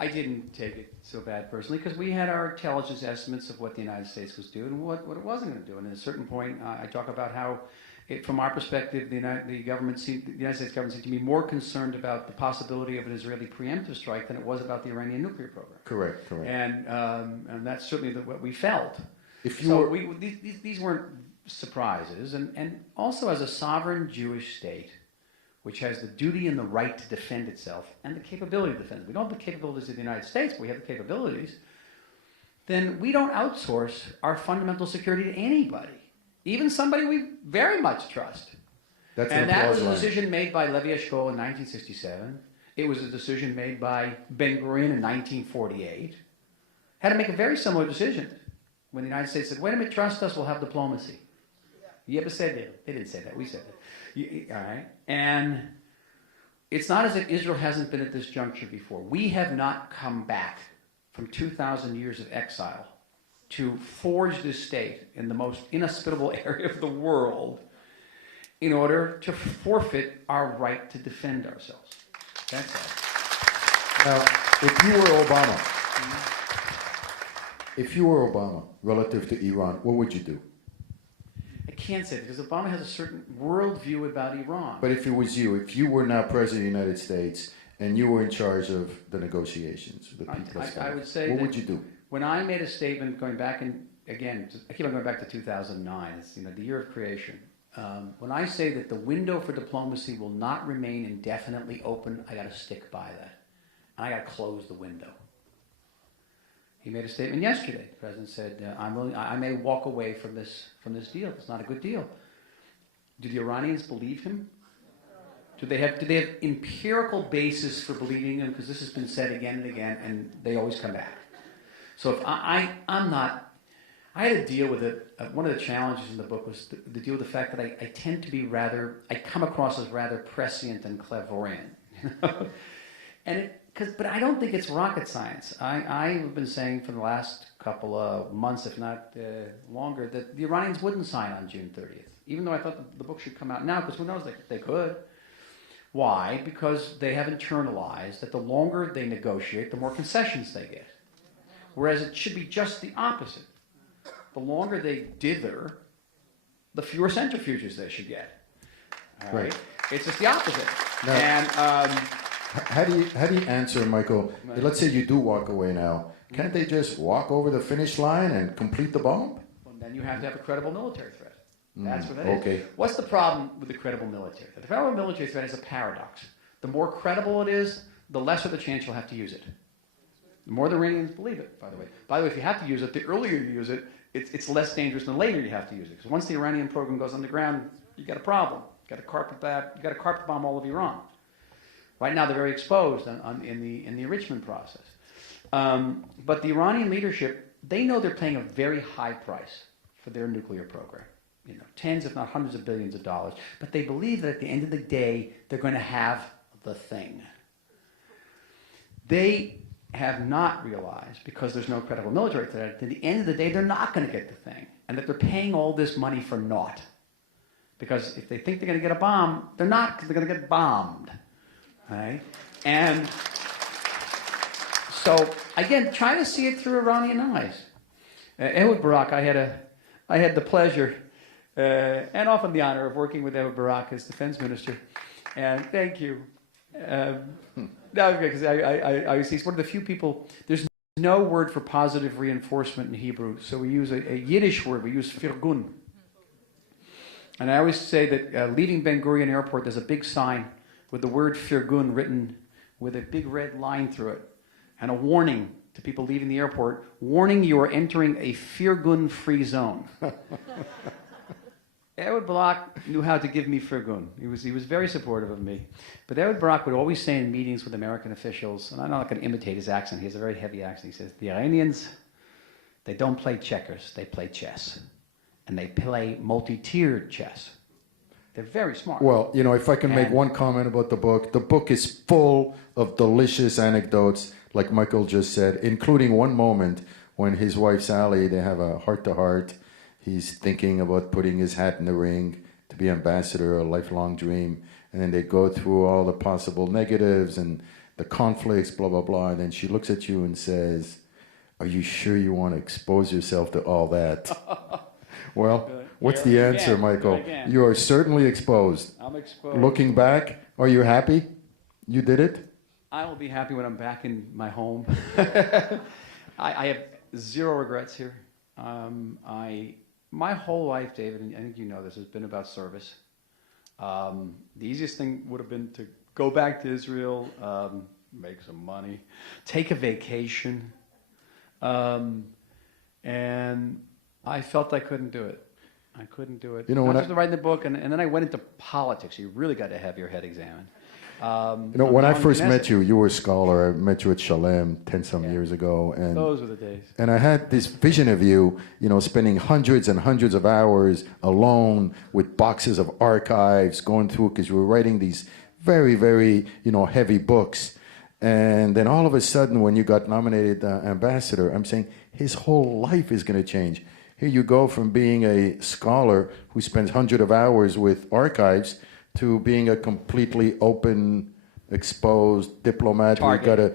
I didn't take it so bad personally because we had our intelligence estimates of what the United States was doing and what it wasn't going to do. And at a certain point, I talk about how, from our perspective, the United States government seemed to be more concerned about the possibility of an Israeli preemptive strike than it was about the Iranian nuclear program. Correct. And that's certainly what we felt. These weren't surprises. And also as a sovereign Jewish state, which has the duty and the right to defend itself and the capability to defend it. We don't have the capabilities of the United States, but we have the capabilities. Then we don't outsource our fundamental security to anybody, even somebody we very much trust. That was a decision made by Levi Eshkol in 1967. It was a decision made by Ben-Gurion in 1948. Had to make a very similar decision when the United States said, wait a minute, trust us, we'll have diplomacy. You ever said that? They didn't say that, we said that. All right, and it's not as if Israel hasn't been at this juncture before. We have not come back from 2,000 years of exile to forge this state in the most inhospitable area of the world in order to forfeit our right to defend ourselves. That's all. Now, if you were Obama relative to Iran, what would you do? I can't say that because Obama has a certain worldview about Iran. But if it was you, if you were now president of the United States and you were in charge of the negotiations, I would say what would you do? When I made a statement going back I keep on going back to 2009, it's the year of creation. When I say that the window for diplomacy will not remain indefinitely open, I got to stick by that. And I got to close the window. He made a statement yesterday. The president said, I may walk away from this deal. It's not a good deal. Do the Iranians believe him? Do they have empirical basis for believing him? Because this has been said again and again, and they always come back. So if I had to deal with it. One of the challenges in the book was to deal with the fact that I tend to be I come across as rather prescient and clairvoyant. But I don't think it's rocket science. I've been saying for the last couple of months, if not longer, that the Iranians wouldn't sign on June 30th, even though I thought the book should come out now, because who knows, they could. Why? Because they have internalized that the longer they negotiate, the more concessions they get. Whereas it should be just the opposite. The longer they dither, the fewer centrifuges they should get. All right? It's just the opposite. No. And How do you answer, Michael? Let's say you do walk away now. Can't they just walk over the finish line and complete the bomb? Well, then you have to have a credible military threat. That's what that is. Okay. What's the problem with the credible military threat? The credible military threat is a paradox. The more credible it is, the lesser the chance you'll have to use it. The more the Iranians believe it, by the way. By the way, if you have to use it, the earlier you use it, it's less dangerous than later you have to use it. Because once the Iranian program goes underground, you got a problem. You got a carpet bomb all of Iran. Right now, they're very exposed in the enrichment process. But the Iranian leadership, they know they're paying a very high price for their nuclear program. You know, tens, if not hundreds of billions of dollars. But they believe that at the end of the day, they're going to have the thing. They have not realized, because there's no credible military threat, at the end of the day, they're not going to get the thing. And that they're paying all this money for naught. Because if they think they're going to get a bomb, they're not, because they're going to get bombed. Right? And so, again, try to see it through Iranian eyes. Ehud Barak, I had the pleasure and often the honor of working with Ehud Barak as defense minister. And thank you. Because he's one of the few people, there's no word for positive reinforcement in Hebrew, so we use a Yiddish word, we use firgun. And I always say that leaving Ben Gurion Airport, there's a big sign with the word firgun written with a big red line through it, and a warning to people leaving the airport, warning you are entering a firgun-free zone. Ehud Barak knew how to give me firgun. He was very supportive of me. But Ehud Barak would always say in meetings with American officials, and I'm not going to imitate his accent, he has a very heavy accent, he says, the Iranians, they don't play checkers, they play chess. And they play multi-tiered chess. They're very smart. Well, you know, if I can make one comment about the book is full of delicious anecdotes, like Michael just said, including one moment when his wife Sally, they have a heart-to-heart. He's thinking about putting his hat in the ring to be ambassador, a lifelong dream. And then they go through all the possible negatives and the conflicts, blah, blah, blah. And then she looks at you and says, are you sure you want to expose yourself to all that? Well, what's the answer, Michael? You are certainly exposed. I'm exposed. Looking back, are you happy you did it? I will be happy when I'm back in my home. I have zero regrets here. My whole life, David, and I think you know this, has been about service. The easiest thing would have been to go back to Israel, make some money, take a vacation, and I felt I couldn't do it. I couldn't do it. You know, when when I was writing the book, and then I went into politics. You really got to have your head examined. You know, when I first met you, you were a scholar. I met you at Shalem 10-some years ago. And those were the days. And I had this vision of you, you know, spending hundreds and hundreds of hours alone with boxes of archives going through, because you were writing these very, very, you know, heavy books. And then all of a sudden, when you got nominated ambassador, I'm saying his whole life is going to change. Here you go from being a scholar who spends hundreds of hours with archives to being a completely open, exposed diplomat who's got to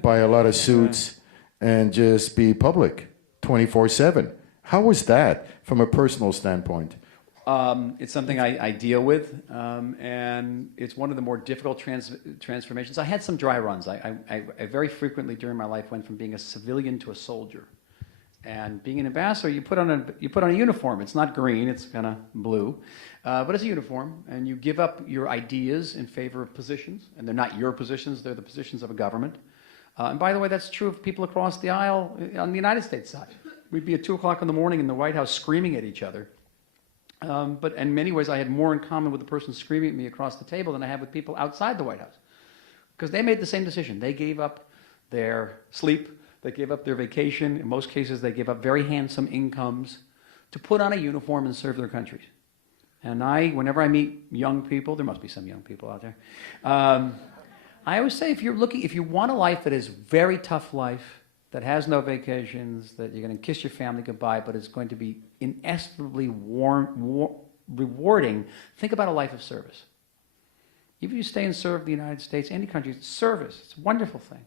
buy a lot of suits and just be public 24/7. How was that from a personal standpoint? It's something I deal with, and it's one of the more difficult transformations. I had some dry runs. I very frequently during my life went from being a civilian to a soldier. And being an ambassador, you put on a uniform. It's not green; it's kind of blue, but it's a uniform. And you give up your ideas in favor of positions, and they're not your positions; they're the positions of a government. And by the way, that's true of people across the aisle on the United States side. We'd be at 2 o'clock in the morning in the White House screaming at each other. But in many ways, I had more in common with the person screaming at me across the table than I had with people outside the White House, because they made the same decision. They gave up their sleep. They gave up their vacation. In most cases, they gave up very handsome incomes to put on a uniform and serve their countries. And whenever I meet young people, there must be some young people out there, I always say, if you want a life that is very tough life, that has no vacations, that you're going to kiss your family goodbye, but it's going to be inestimably rewarding, think about a life of service. Even if you stay and serve the United States, any country, service, it's a wonderful thing.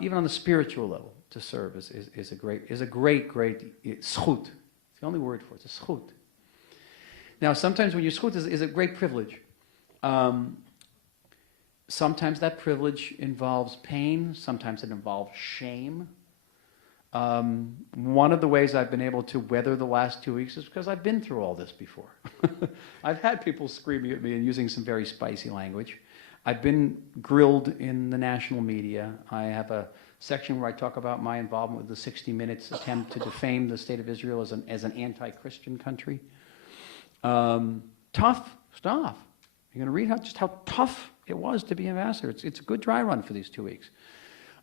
Even on the spiritual level, to serve is a great schut. It's the only word for it. It's a schut. Now, sometimes when you're schut is a great privilege. Sometimes that privilege involves pain. Sometimes it involves shame. One of the ways I've been able to weather the last 2 weeks is because I've been through all this before. I've had people screaming at me and using some very spicy language. I've been grilled in the national media. I have a section where I talk about my involvement with the 60 Minutes attempt to defame the state of Israel as an anti-Christian country. Tough stuff. You're going to read just how tough it was to be ambassador. It's a good dry run for these 2 weeks.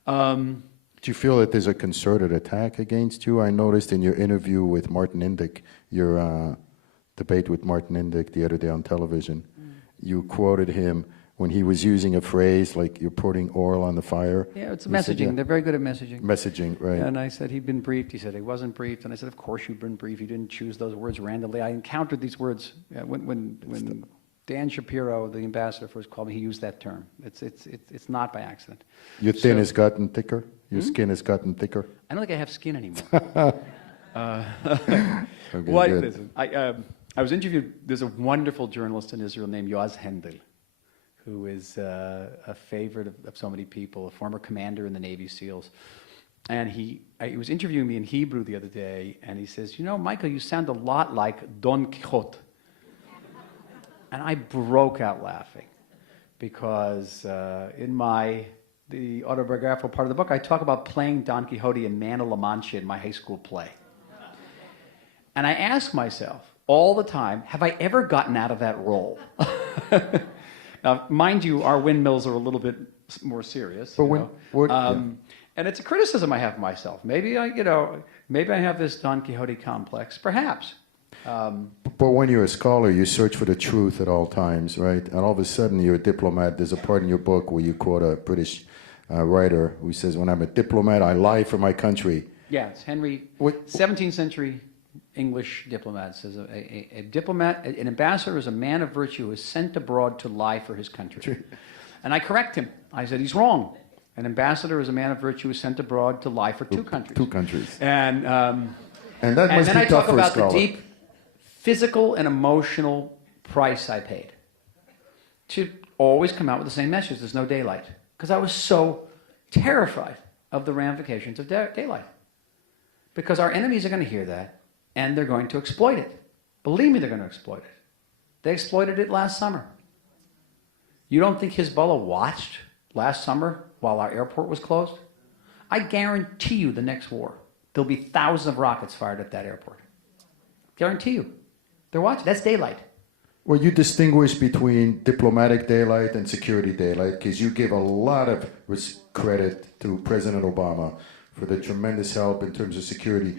Do you feel that there's a concerted attack against you? I noticed in your interview with Martin Indyk, your debate with Martin Indyk the other day on television, you quoted him when he was using a phrase like you're putting oil on the fire. Yeah, it's You messaging. said, yeah. They're very good at messaging. Messaging, right. And I said he'd been briefed. He said he wasn't briefed. And I said, of course you've been briefed. You didn't choose those words randomly. I encountered these words when Dan Shapiro, the ambassador, first called me. He used that term. It's not by accident. Your thin has gotten thicker? Your skin has gotten thicker? I don't think I have skin anymore. Okay, What? good. Listen, I was interviewed. There's a wonderful journalist in Israel named Yoaz Hendel, who is a favorite of so many people, a former commander in the Navy SEALs. And he was interviewing me in Hebrew the other day, and he says, you know, Michael, you sound a lot like Don Quixote. And I broke out laughing because in the autobiographical part of the book, I talk about playing Don Quixote in Man of La Mancha in my high school play. And I ask myself all the time, have I ever gotten out of that role? Now, mind you, our windmills are a little bit more serious. But And it's a criticism I have of myself. Maybe I have this Don Quixote complex, perhaps. But when you're a scholar, you search for the truth at all times, right? And all of a sudden, you're a diplomat. There's a part in your book where you quote a British writer who says, when I'm a diplomat, I lie for my country. Yeah, it's Henry, 17th century English diplomat says a diplomat, an ambassador is a man of virtue who is sent abroad to lie for his country. And I correct him. I said, he's wrong. An ambassador is a man of virtue who is sent abroad to lie for two countries. Two countries. And that must then be I tough talk for a about the scholar. deep physical and emotional price I paid to always come out with the same message. There's no daylight. Because I was so terrified of the ramifications of daylight. Because our enemies are going to hear that, and they're going to exploit it. Believe me, they're going to exploit it. They exploited it last summer. You don't think Hezbollah watched last summer while our airport was closed? I guarantee you the next war, there'll be thousands of rockets fired at that airport. Guarantee you. They're watching. That's daylight. Well, you distinguish between diplomatic daylight and security daylight because you give a lot of credit to President Obama for the tremendous help in terms of security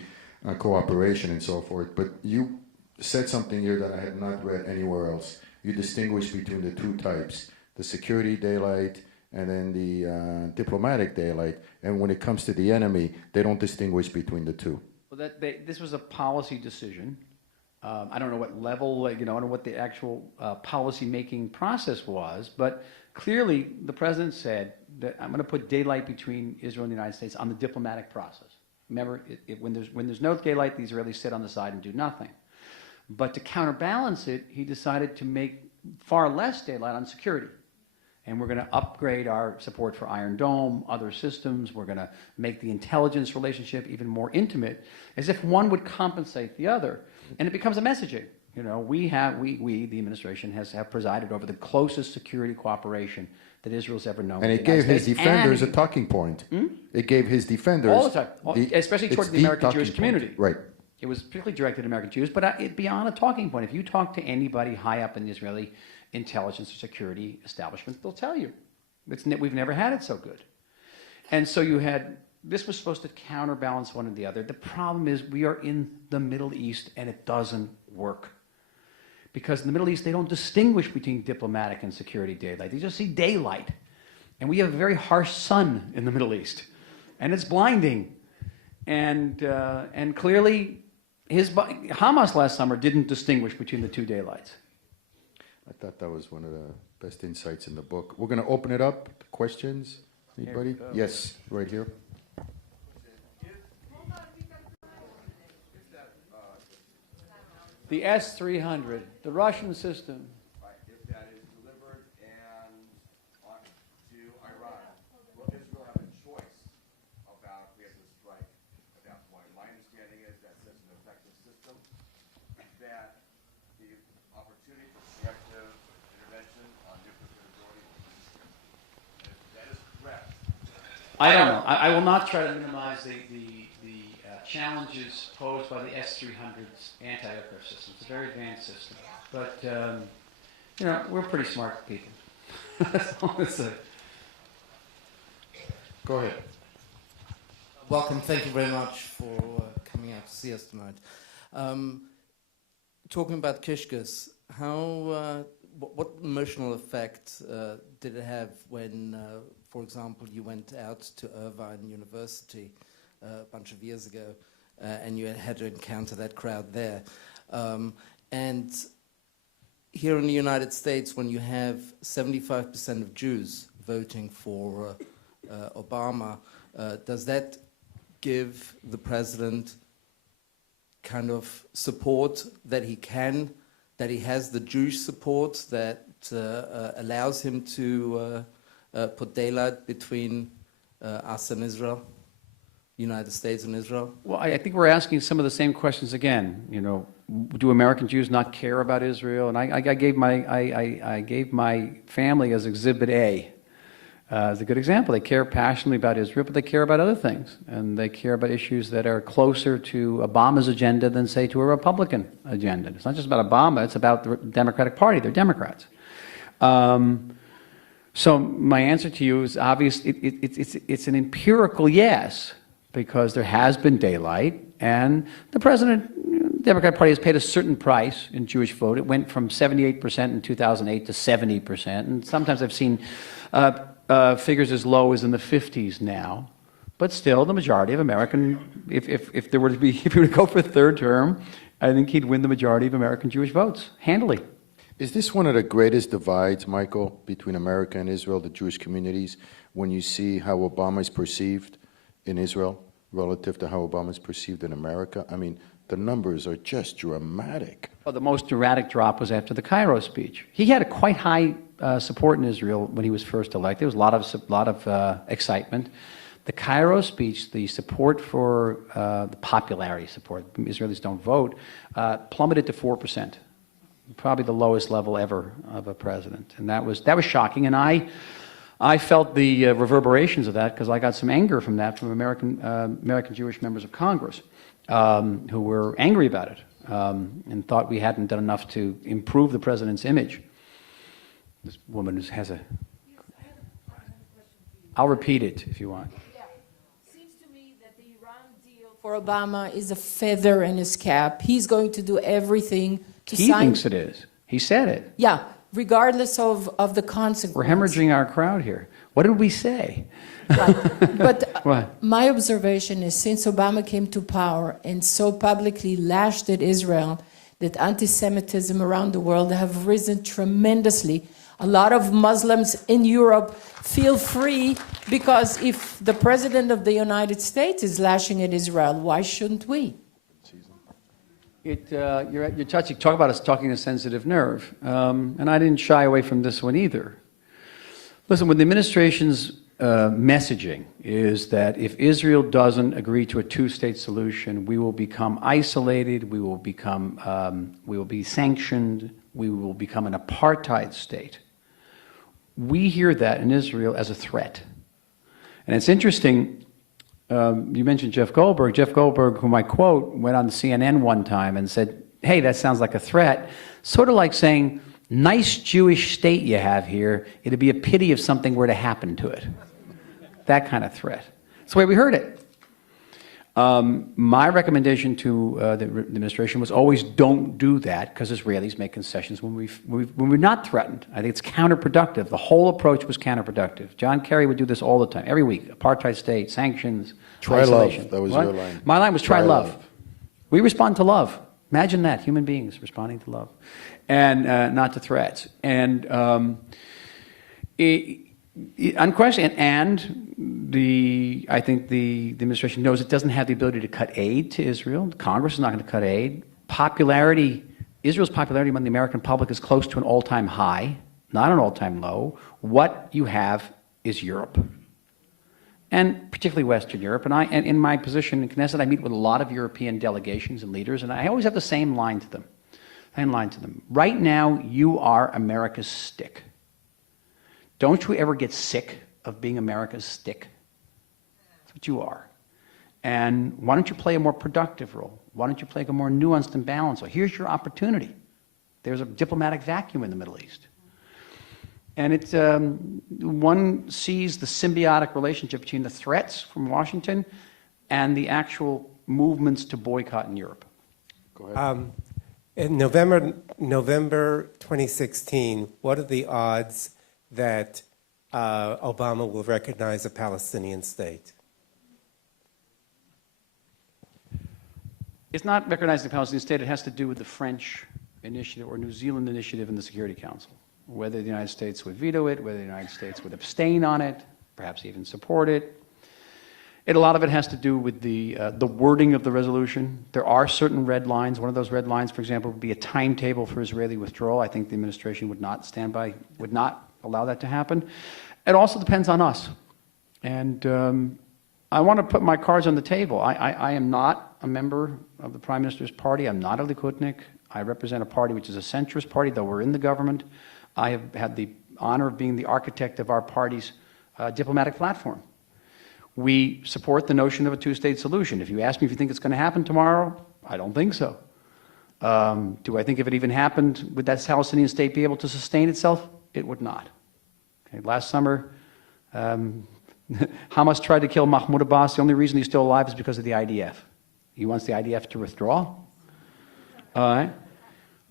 cooperation and so forth. But you said something here that I had not read anywhere else. You distinguish between the two types, the security daylight and then the diplomatic daylight. And when it comes to the enemy, they don't distinguish between the two. Well, this was a policy decision. I don't know what level, I don't know what the actual policy-making process was, but clearly the president said that I'm going to put daylight between Israel and the United States on the diplomatic process. Remember, when there's no daylight, the Israelis sit on the side and do nothing. But to counterbalance it, he decided to make far less daylight on security. And we're going to upgrade our support for Iron Dome, other systems. We're going to make the intelligence relationship even more intimate, as if one would compensate the other. And it becomes a messaging. We, the administration, have presided over the closest security cooperation that Israel's ever known. And it gave his defenders a talking point. It gave his defenders... All the time, especially toward the American Jewish community. Right. It was particularly directed at American Jews, but beyond a talking point. If you talk to anybody high up in the Israeli intelligence or security establishment, they'll tell you. We've never had it so good. And so this was supposed to counterbalance one and the other. The problem is we are in the Middle East and it doesn't work. Because in the Middle East, they don't distinguish between diplomatic and security daylight. They just see daylight. And we have a very harsh sun in the Middle East. And it's blinding. And clearly, Hamas last summer didn't distinguish between the two daylights. I thought that was one of the best insights in the book. We're going to open it up. Questions? Anybody? Yes, right here. The S-300, the Russian system. Right, if that is delivered and I don't know. I will not try to minimize the challenges posed by the S-300's anti-aircraft system. It's a very advanced system. But, you know, we're pretty smart people. That's all I say. Go ahead. Welcome. Thank you very much for coming out to see us tonight. Talking about Kishkus, what emotional effect did it have when, for example, you went out to Irvine University a bunch of years ago and you had to encounter that crowd there? And here in the United States, when you have 75% of Jews voting for Obama, does that give the president kind of support that he has the Jewish support that allows him to put daylight between us and Israel, United States and Israel? Well, I think we're asking some of the same questions again. You know, do American Jews not care about Israel? And I gave my family as Exhibit A. As a good example. They care passionately about Israel, but they care about other things. And they care about issues that are closer to Obama's agenda than, say, to a Republican agenda. It's not just about Obama, it's about the Democratic Party. They're Democrats. So my answer to you is obvious. It's an empirical yes, because there has been daylight, and the Democratic Party has paid a certain price in Jewish vote. It went from 78% in 2008 to 70%, and sometimes I've seen figures as low as in the 50s now, but still the majority of American, if there were to be, if he were to go for a third term, I think he'd win the majority of American Jewish votes, handily. Is this one of the greatest divides, Michael, between America and Israel, the Jewish communities, when you see how Obama is perceived in Israel relative to how Obama is perceived in America? I mean, the numbers are just dramatic. Well, the most dramatic drop was after the Cairo speech. He had a quite high support in Israel when he was first elected. There was a lot of excitement. The Cairo speech, the support for the popularity support, Israelis don't vote, plummeted to 4%. Probably the lowest level ever of a president, and that was shocking. And I felt the reverberations of that because I got some anger from that from American Jewish members of Congress who were angry about it and thought we hadn't done enough to improve the president's image. This woman has a. I'll repeat it if you want. Yeah. Seems to me that the Iran deal for Obama is a feather in his cap. He's going to do everything to sign. He thinks it is. He said it. Yeah, regardless of the consequences. We're hemorrhaging our crowd here. What did we say? Right. But What? My observation is since Obama came to power and so publicly lashed at Israel, that anti-Semitism around the world have risen tremendously. A lot of Muslims in Europe feel free because if the President of the United States is lashing at Israel, why shouldn't we? You're touching. Talk about us talking a sensitive nerve, and I didn't shy away from this one either. Listen, when the administration's messaging is that if Israel doesn't agree to a two-state solution, we will become isolated, we will be sanctioned, we will become an apartheid state. We hear that in Israel as a threat. And it's interesting, you mentioned Jeff Goldberg. Jeff Goldberg, whom I quote, went on CNN one time and said, hey, that sounds like a threat. Sort of like saying, nice Jewish state you have here, it'd be a pity if something were to happen to it. That kind of threat. That's the way we heard it. My recommendation to the administration was always don't do that because Israelis make concessions when we're not threatened. I think it's counterproductive. The whole approach was counterproductive. John Kerry would do this all the time, every week. Apartheid state, sanctions, isolation. Love. That was your line. My line was try love. We respond to love. Imagine that, human beings responding to love and not to threats. And unquestioned, and I think the administration knows it doesn't have the ability to cut aid to Israel. Congress is not going to cut aid. Israel's popularity among the American public is close to an all-time high, not an all-time low. What you have is Europe, and particularly Western Europe. And in my position in Knesset, I meet with a lot of European delegations and leaders, and I always have the same line to them. Right now, you are America's stick. Don't you ever get sick of being America's stick? that you are. And why don't you play a more productive role? Why don't you play a more nuanced and balanced role? Here's your opportunity. There's a diplomatic vacuum in the Middle East. And it's, one sees the symbiotic relationship between the threats from Washington and the actual movements to boycott in Europe. Go ahead. In November 2016, what are the odds that Obama will recognize a Palestinian state? It's not recognizing the Palestinian state. It has to do with the French initiative or New Zealand initiative in the Security Council. Whether the United States would veto it, whether the United States would abstain on it, perhaps even support it. A lot of it has to do with the wording of the resolution. There are certain red lines. One of those red lines, for example, would be a timetable for Israeli withdrawal. I think the administration would not stand by, would not allow that to happen. It also depends on us. And I want to put my cards on the table. I am not a member of the Prime Minister's party. I'm not a Likudnik. I represent a party which is a centrist party, though we're in the government. I have had the honor of being the architect of our party's diplomatic platform. We support the notion of a two-state solution. If you ask me if you think it's going to happen tomorrow, I don't think so. Do I think if it even happened, would that Palestinian state be able to sustain itself? It would not. Okay, last summer, Hamas tried to kill Mahmoud Abbas. The only reason he's still alive is because of the IDF. He wants the IDF to withdraw. All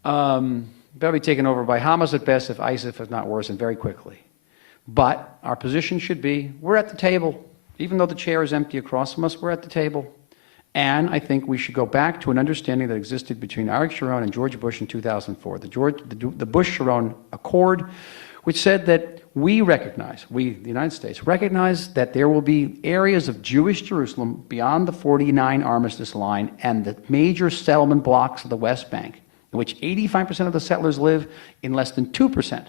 right. They'll be taken over by Hamas at best, if ISIS is not worse, and very quickly. But our position should be, we're at the table. Even though the chair is empty across from us, we're at the table. And I think we should go back to an understanding that existed between Ariel Sharon and George Bush in 2004, the Bush-Sharon Accord, which said that we recognize, the United States, recognize that there will be areas of Jewish Jerusalem beyond the 49 armistice line and the major settlement blocks of the West Bank, in which 85% of the settlers live in less than 2%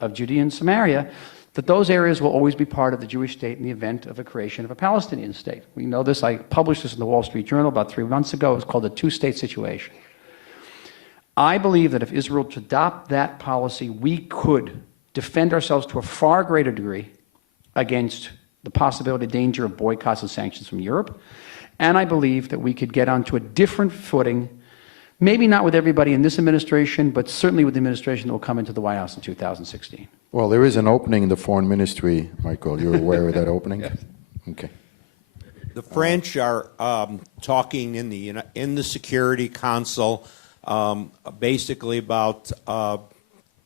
of Judea and Samaria, that those areas will always be part of the Jewish state in the event of a creation of a Palestinian state. We know this. I published this in the Wall Street Journal about 3 months ago. It's called the two-state situation. I believe that if Israel were to adopt that policy, we could defend ourselves to a far greater degree against the possibility, danger of boycotts and sanctions from Europe. And I believe that we could get onto a different footing, maybe not with everybody in this administration, but certainly with the administration that will come into the White House in 2016. Well, there is an opening in the foreign ministry, Michael. You're aware of that opening? Yes. Okay. The French are talking in the Security Council basically about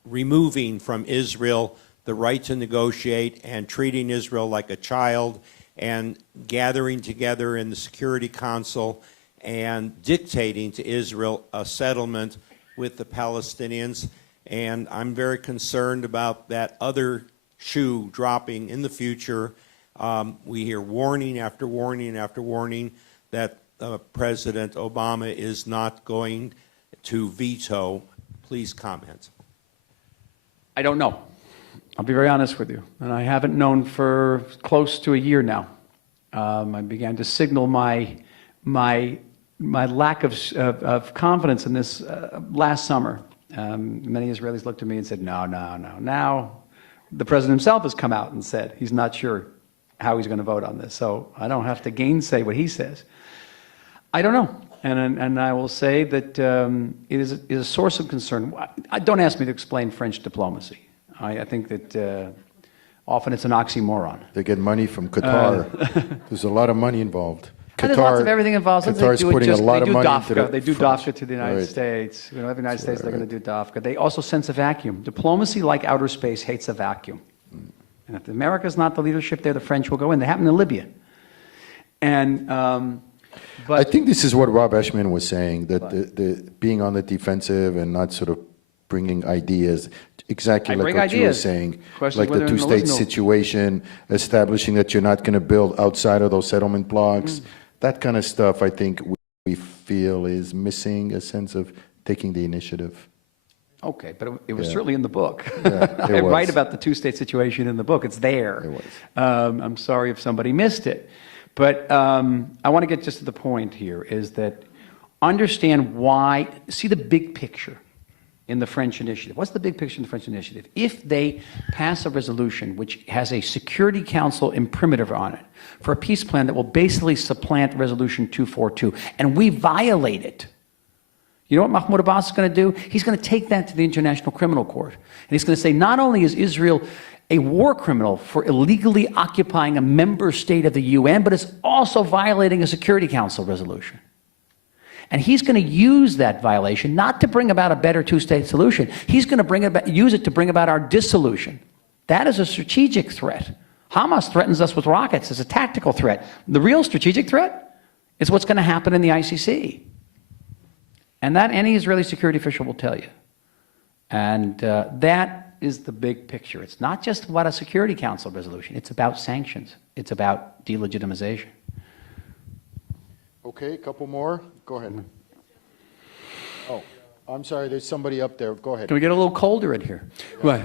removing from Israel the right to negotiate and treating Israel like a child, and gathering together in the Security Council and dictating to Israel a settlement with the Palestinians. And I'm very concerned about that other shoe dropping in the future. We hear warning after warning after warning that President Obama is not going to veto. Please comment. I don't know. I'll be very honest with you. And I haven't known for close to a year now. I began to signal my lack of confidence in this last summer. Many Israelis looked at me and said, no. Now, the president himself has come out and said he's not sure how he's going to vote on this. So I don't have to gainsay what he says. I don't know. And I will say that it is a source of concern. Don't ask me to explain French diplomacy. I think that often it's an oxymoron. They get money from Qatar. There's a lot of money involved. There's lots of everything involved. Qatar's putting a lot of money into DAFCA. They do French. DAFCA to the United States. You know, every United States, they're right. going to do DAFCA. They also sense a vacuum. Diplomacy, like outer space, hates a vacuum. And if America's not the leadership there, the French will go in. They happened in Libya. And but I think this is what Rob Eshman was saying, that the being on the defensive and not sort of bringing ideas, exactly like what you were saying, like the two-state situation, establishing that you're not going to build outside of those settlement blocks, that kind of stuff, I think we feel is missing a sense of taking the initiative. Okay, but it was certainly in the book. Yeah, I write about the two-state situation in the book. It's there. It was. I'm sorry if somebody missed it. But I want to get just to the point here, is that understand why, see the big picture. in the French initiative? What's the big picture in the French initiative? If they pass a resolution which has a Security Council imprimatur on it for a peace plan that will basically supplant Resolution 242, and we violate it, you know what Mahmoud Abbas is going to do? He's going to take that to the International Criminal Court. And he's going to say, not only is Israel a war criminal for illegally occupying a member state of the UN, but it's also violating a Security Council resolution. And he's going to use that violation not to bring about a better two-state solution. He's going to use it to bring about our dissolution. That is a strategic threat. Hamas threatens us with rockets as a tactical threat. The real strategic threat is what's going to happen in the ICC. And that any Israeli security official will tell you. And that is the big picture. It's not just about a Security Council resolution. It's about sanctions. It's about delegitimization. Okay, a couple more. Go ahead. Oh, I'm sorry, there's somebody up there. Go ahead. Can we get a little colder in here? What?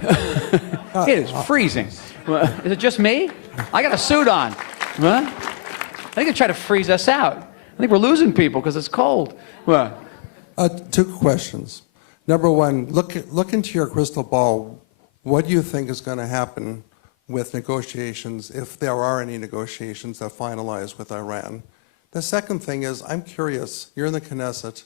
It is freezing. Is it just me? I got a suit on. What? I think they're trying to freeze us out. I think we're losing people because it's cold. What? Two questions. Number one, look into your crystal ball. What do you think is going to happen with negotiations, if there are any negotiations that finalize with Iran? The second thing is, I'm curious, you're in the Knesset.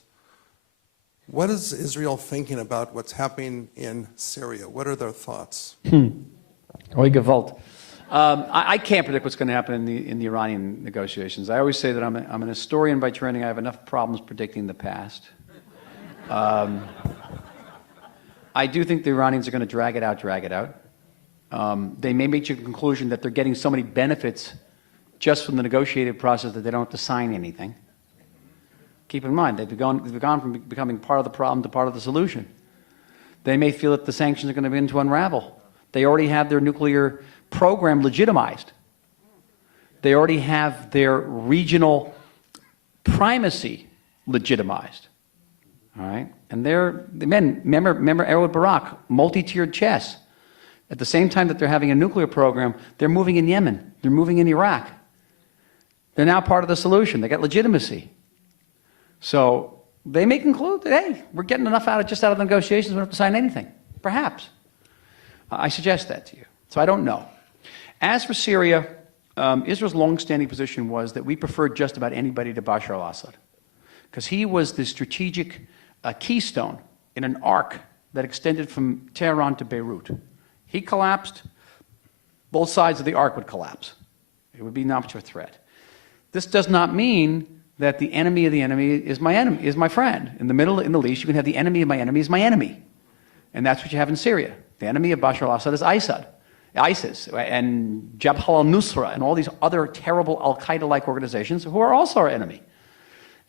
What is Israel thinking about what's happening in Syria? What are their thoughts? Oi Gewalt. I can't predict what's going to happen in the Iranian negotiations. I always say that I'm an historian by training. I have enough problems predicting the past. I do think the Iranians are going to drag it out. They may make a conclusion that they're getting so many benefits just from the negotiated process that they don't have to sign anything. Keep in mind, they've gone from becoming part of the problem to part of the solution. They may feel that the sanctions are going to begin to unravel. They already have their nuclear program legitimized. They already have their regional primacy legitimized. All right? And remember Ehud Barak, multi-tiered chess. At the same time that they're having a nuclear program, they're moving in Yemen. They're moving in Iraq. They're now part of the solution. They got legitimacy. So they may conclude that, hey, we're getting enough out of the negotiations, we don't have to sign anything. Perhaps. I suggest that to you. So I don't know. As for Syria, Israel's long-standing position was that we preferred just about anybody to Bashar al-Assad, because he was the strategic keystone in an arc that extended from Tehran to Beirut. He collapsed, both sides of the arc would collapse. It would be an opposite threat. This does not mean that the enemy of the enemy is my enemy, is my friend. In the Middle East, you can have the enemy of my enemy is my enemy. And that's what you have in Syria. The enemy of Bashar al-Assad is ISIS, and Jabhat al-Nusra, and all these other terrible al-Qaeda-like organizations who are also our enemy.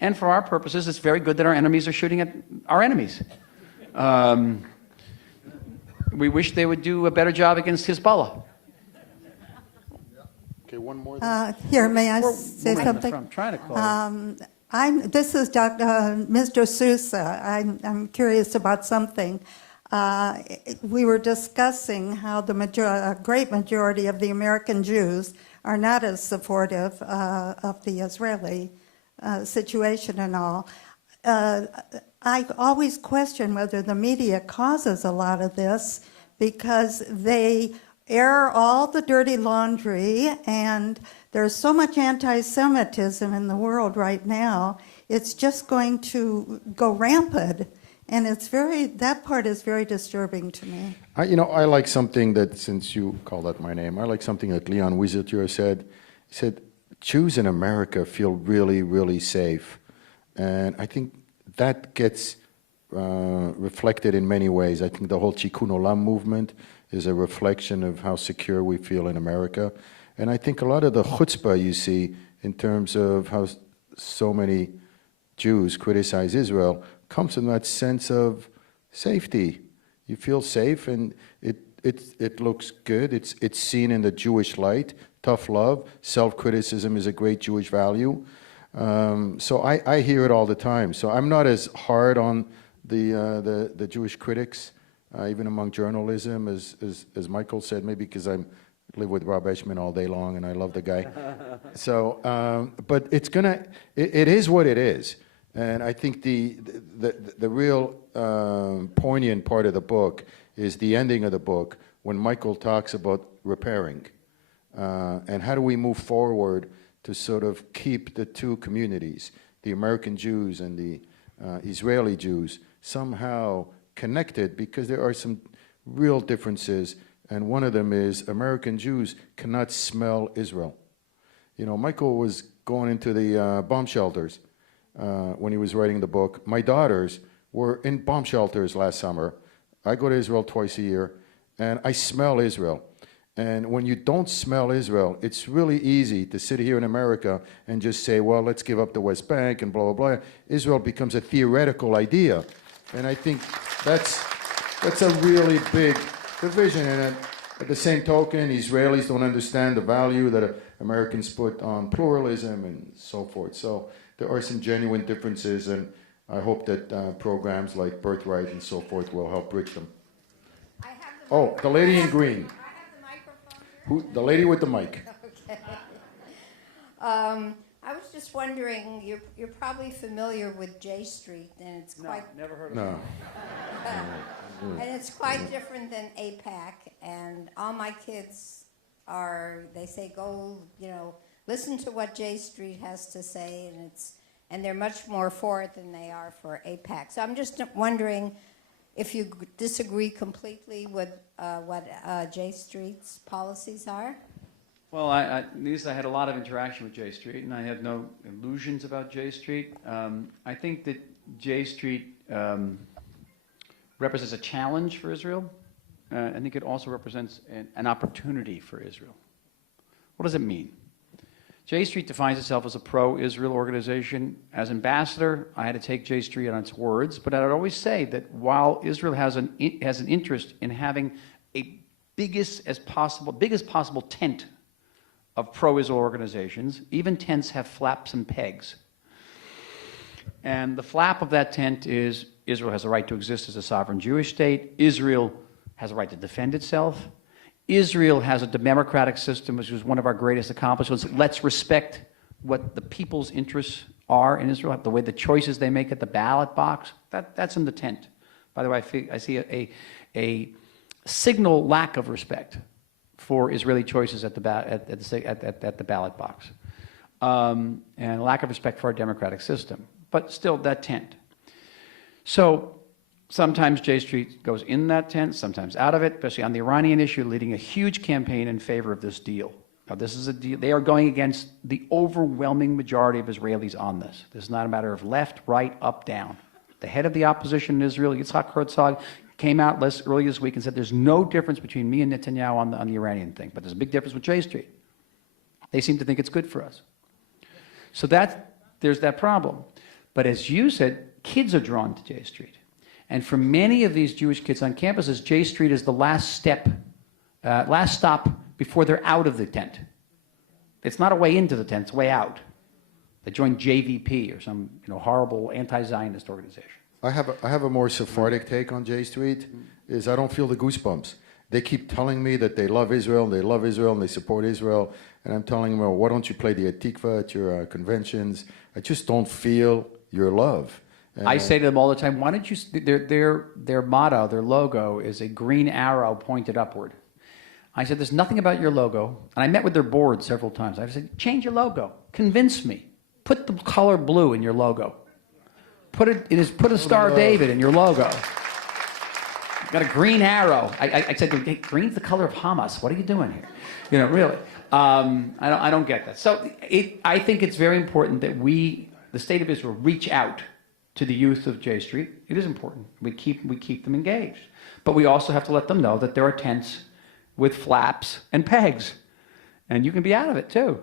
And for our purposes, it's very good that our enemies are shooting at our enemies. We wish they would do a better job against Hezbollah. Okay, one more. Here, may I say something? I'm trying to call This is Mr. Sousa. I'm curious about something. We were discussing how a great majority of the American Jews are not as supportive of the Israeli situation and all. I always question whether the media causes a lot of this, because they air all the dirty laundry, and there's so much anti-Semitism in the world right now, it's just going to go rampant. And that part is very disturbing to me. I like something that, since you called out my name, I like something that Leon Wieseltier said. He said, Jews in America feel really, really safe. And I think that gets reflected in many ways. I think the whole Tikkun Olam movement is a reflection of how secure we feel in America. And I think a lot of the chutzpah you see in terms of how so many Jews criticize Israel comes from that sense of safety. You feel safe, and it looks good. It's seen in the Jewish light. Tough love, self-criticism is a great Jewish value. So I hear it all the time. So I'm not as hard on the Jewish critics, even among journalism, as Michael said, maybe because I live with Rob Eshman all day long and I love the guy. So, but it is what it is. And I think the real poignant part of the book is the ending of the book when Michael talks about repairing. And how do we move forward to sort of keep the two communities, the American Jews and the Israeli Jews, somehow connected, because there are some real differences, and one of them is American Jews cannot smell Israel. You know, Michael was going into the bomb shelters when he was writing the book. My daughters were in bomb shelters last summer. I go to Israel twice a year, and I smell Israel. And when you don't smell Israel, it's really easy to sit here in America and just say, well, let's give up the West Bank and blah, blah, blah. Israel becomes a theoretical idea. And I think that's a really big division. And at the same token, Israelis don't understand the value that Americans put on pluralism and so forth. So there are some genuine differences, and I hope that programs like Birthright and so forth will help bridge them. Oh, the lady in green. Who, the lady with the mic. Okay. I was just wondering, you're probably familiar with J Street, and it's quite... never heard of No. And it's quite different than AIPAC, and all my kids they say, go, listen to what J Street has to say, and they're much more for it than they are for AIPAC. So I'm just wondering if you disagree completely with what J Street's policies are. Well, I had a lot of interaction with J Street, and I have no illusions about J Street. I think that J Street represents a challenge for Israel. I think it also represents an opportunity for Israel. What does it mean? J Street defines itself as a pro-Israel organization. As ambassador, I had to take J Street on its words, but I would always say that while Israel has an interest in having a biggest possible tent of pro-Israel organizations, even tents have flaps and pegs. And the flap of that tent is Israel has a right to exist as a sovereign Jewish state. Israel has a right to defend itself. Israel has a democratic system, which is one of our greatest accomplishments. Let's respect what the people's interests are in Israel, the way the choices they make at the ballot box. That's in the tent. By the way, I see a signal lack of respect for Israeli choices at the ballot box, and a lack of respect for our democratic system. But still, that tent. So sometimes J Street goes in that tent, sometimes out of it, especially on the Iranian issue, leading a huge campaign in favor of this deal. Now, this is a deal. They are going against the overwhelming majority of Israelis on this. This is not a matter of left, right, up, down. The head of the opposition in Israel, Yitzhak Herzog, came out earlier this week and said there's no difference between me and Netanyahu on the Iranian thing, but there's a big difference with J Street. They seem to think it's good for us. So there's that problem. But as you said, kids are drawn to J Street. And for many of these Jewish kids on campuses, J Street is the last stop before they're out of the tent. It's not a way into the tent, it's a way out. They join JVP or some horrible anti-Zionist organization. I have a more Sephardic take on J Street, is I don't feel the goosebumps. They keep telling me that they love Israel, and they support Israel, and I'm telling them, well, why don't you play the Atikva at your conventions? I just don't feel your love. And I say to them all the time, why don't you, their motto, their logo is a green arrow pointed upward. I said, there's nothing about your logo, and I met with their board several times. I said, change your logo, convince me. Put the color blue in your logo. Put a Star of David in your logo. Got a green arrow. I said, hey, green's the color of Hamas. What are you doing here? Really. I don't get that. So I think it's very important that we, the state of Israel, reach out to the youth of J Street. It is important. We keep them engaged. But we also have to let them know that there are tents with flaps and pegs. And you can be out of it, too.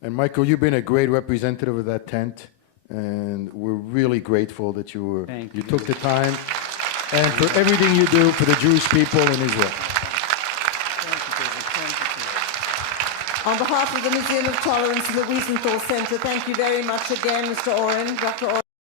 And Michael, you've been a great representative of that tent, and we're really grateful that you took the time, and for everything you do for the Jewish people in Israel. On behalf of the Museum of Tolerance and the Wiesenthal Center, thank you very much again, Mr. Oren, Dr. Oren.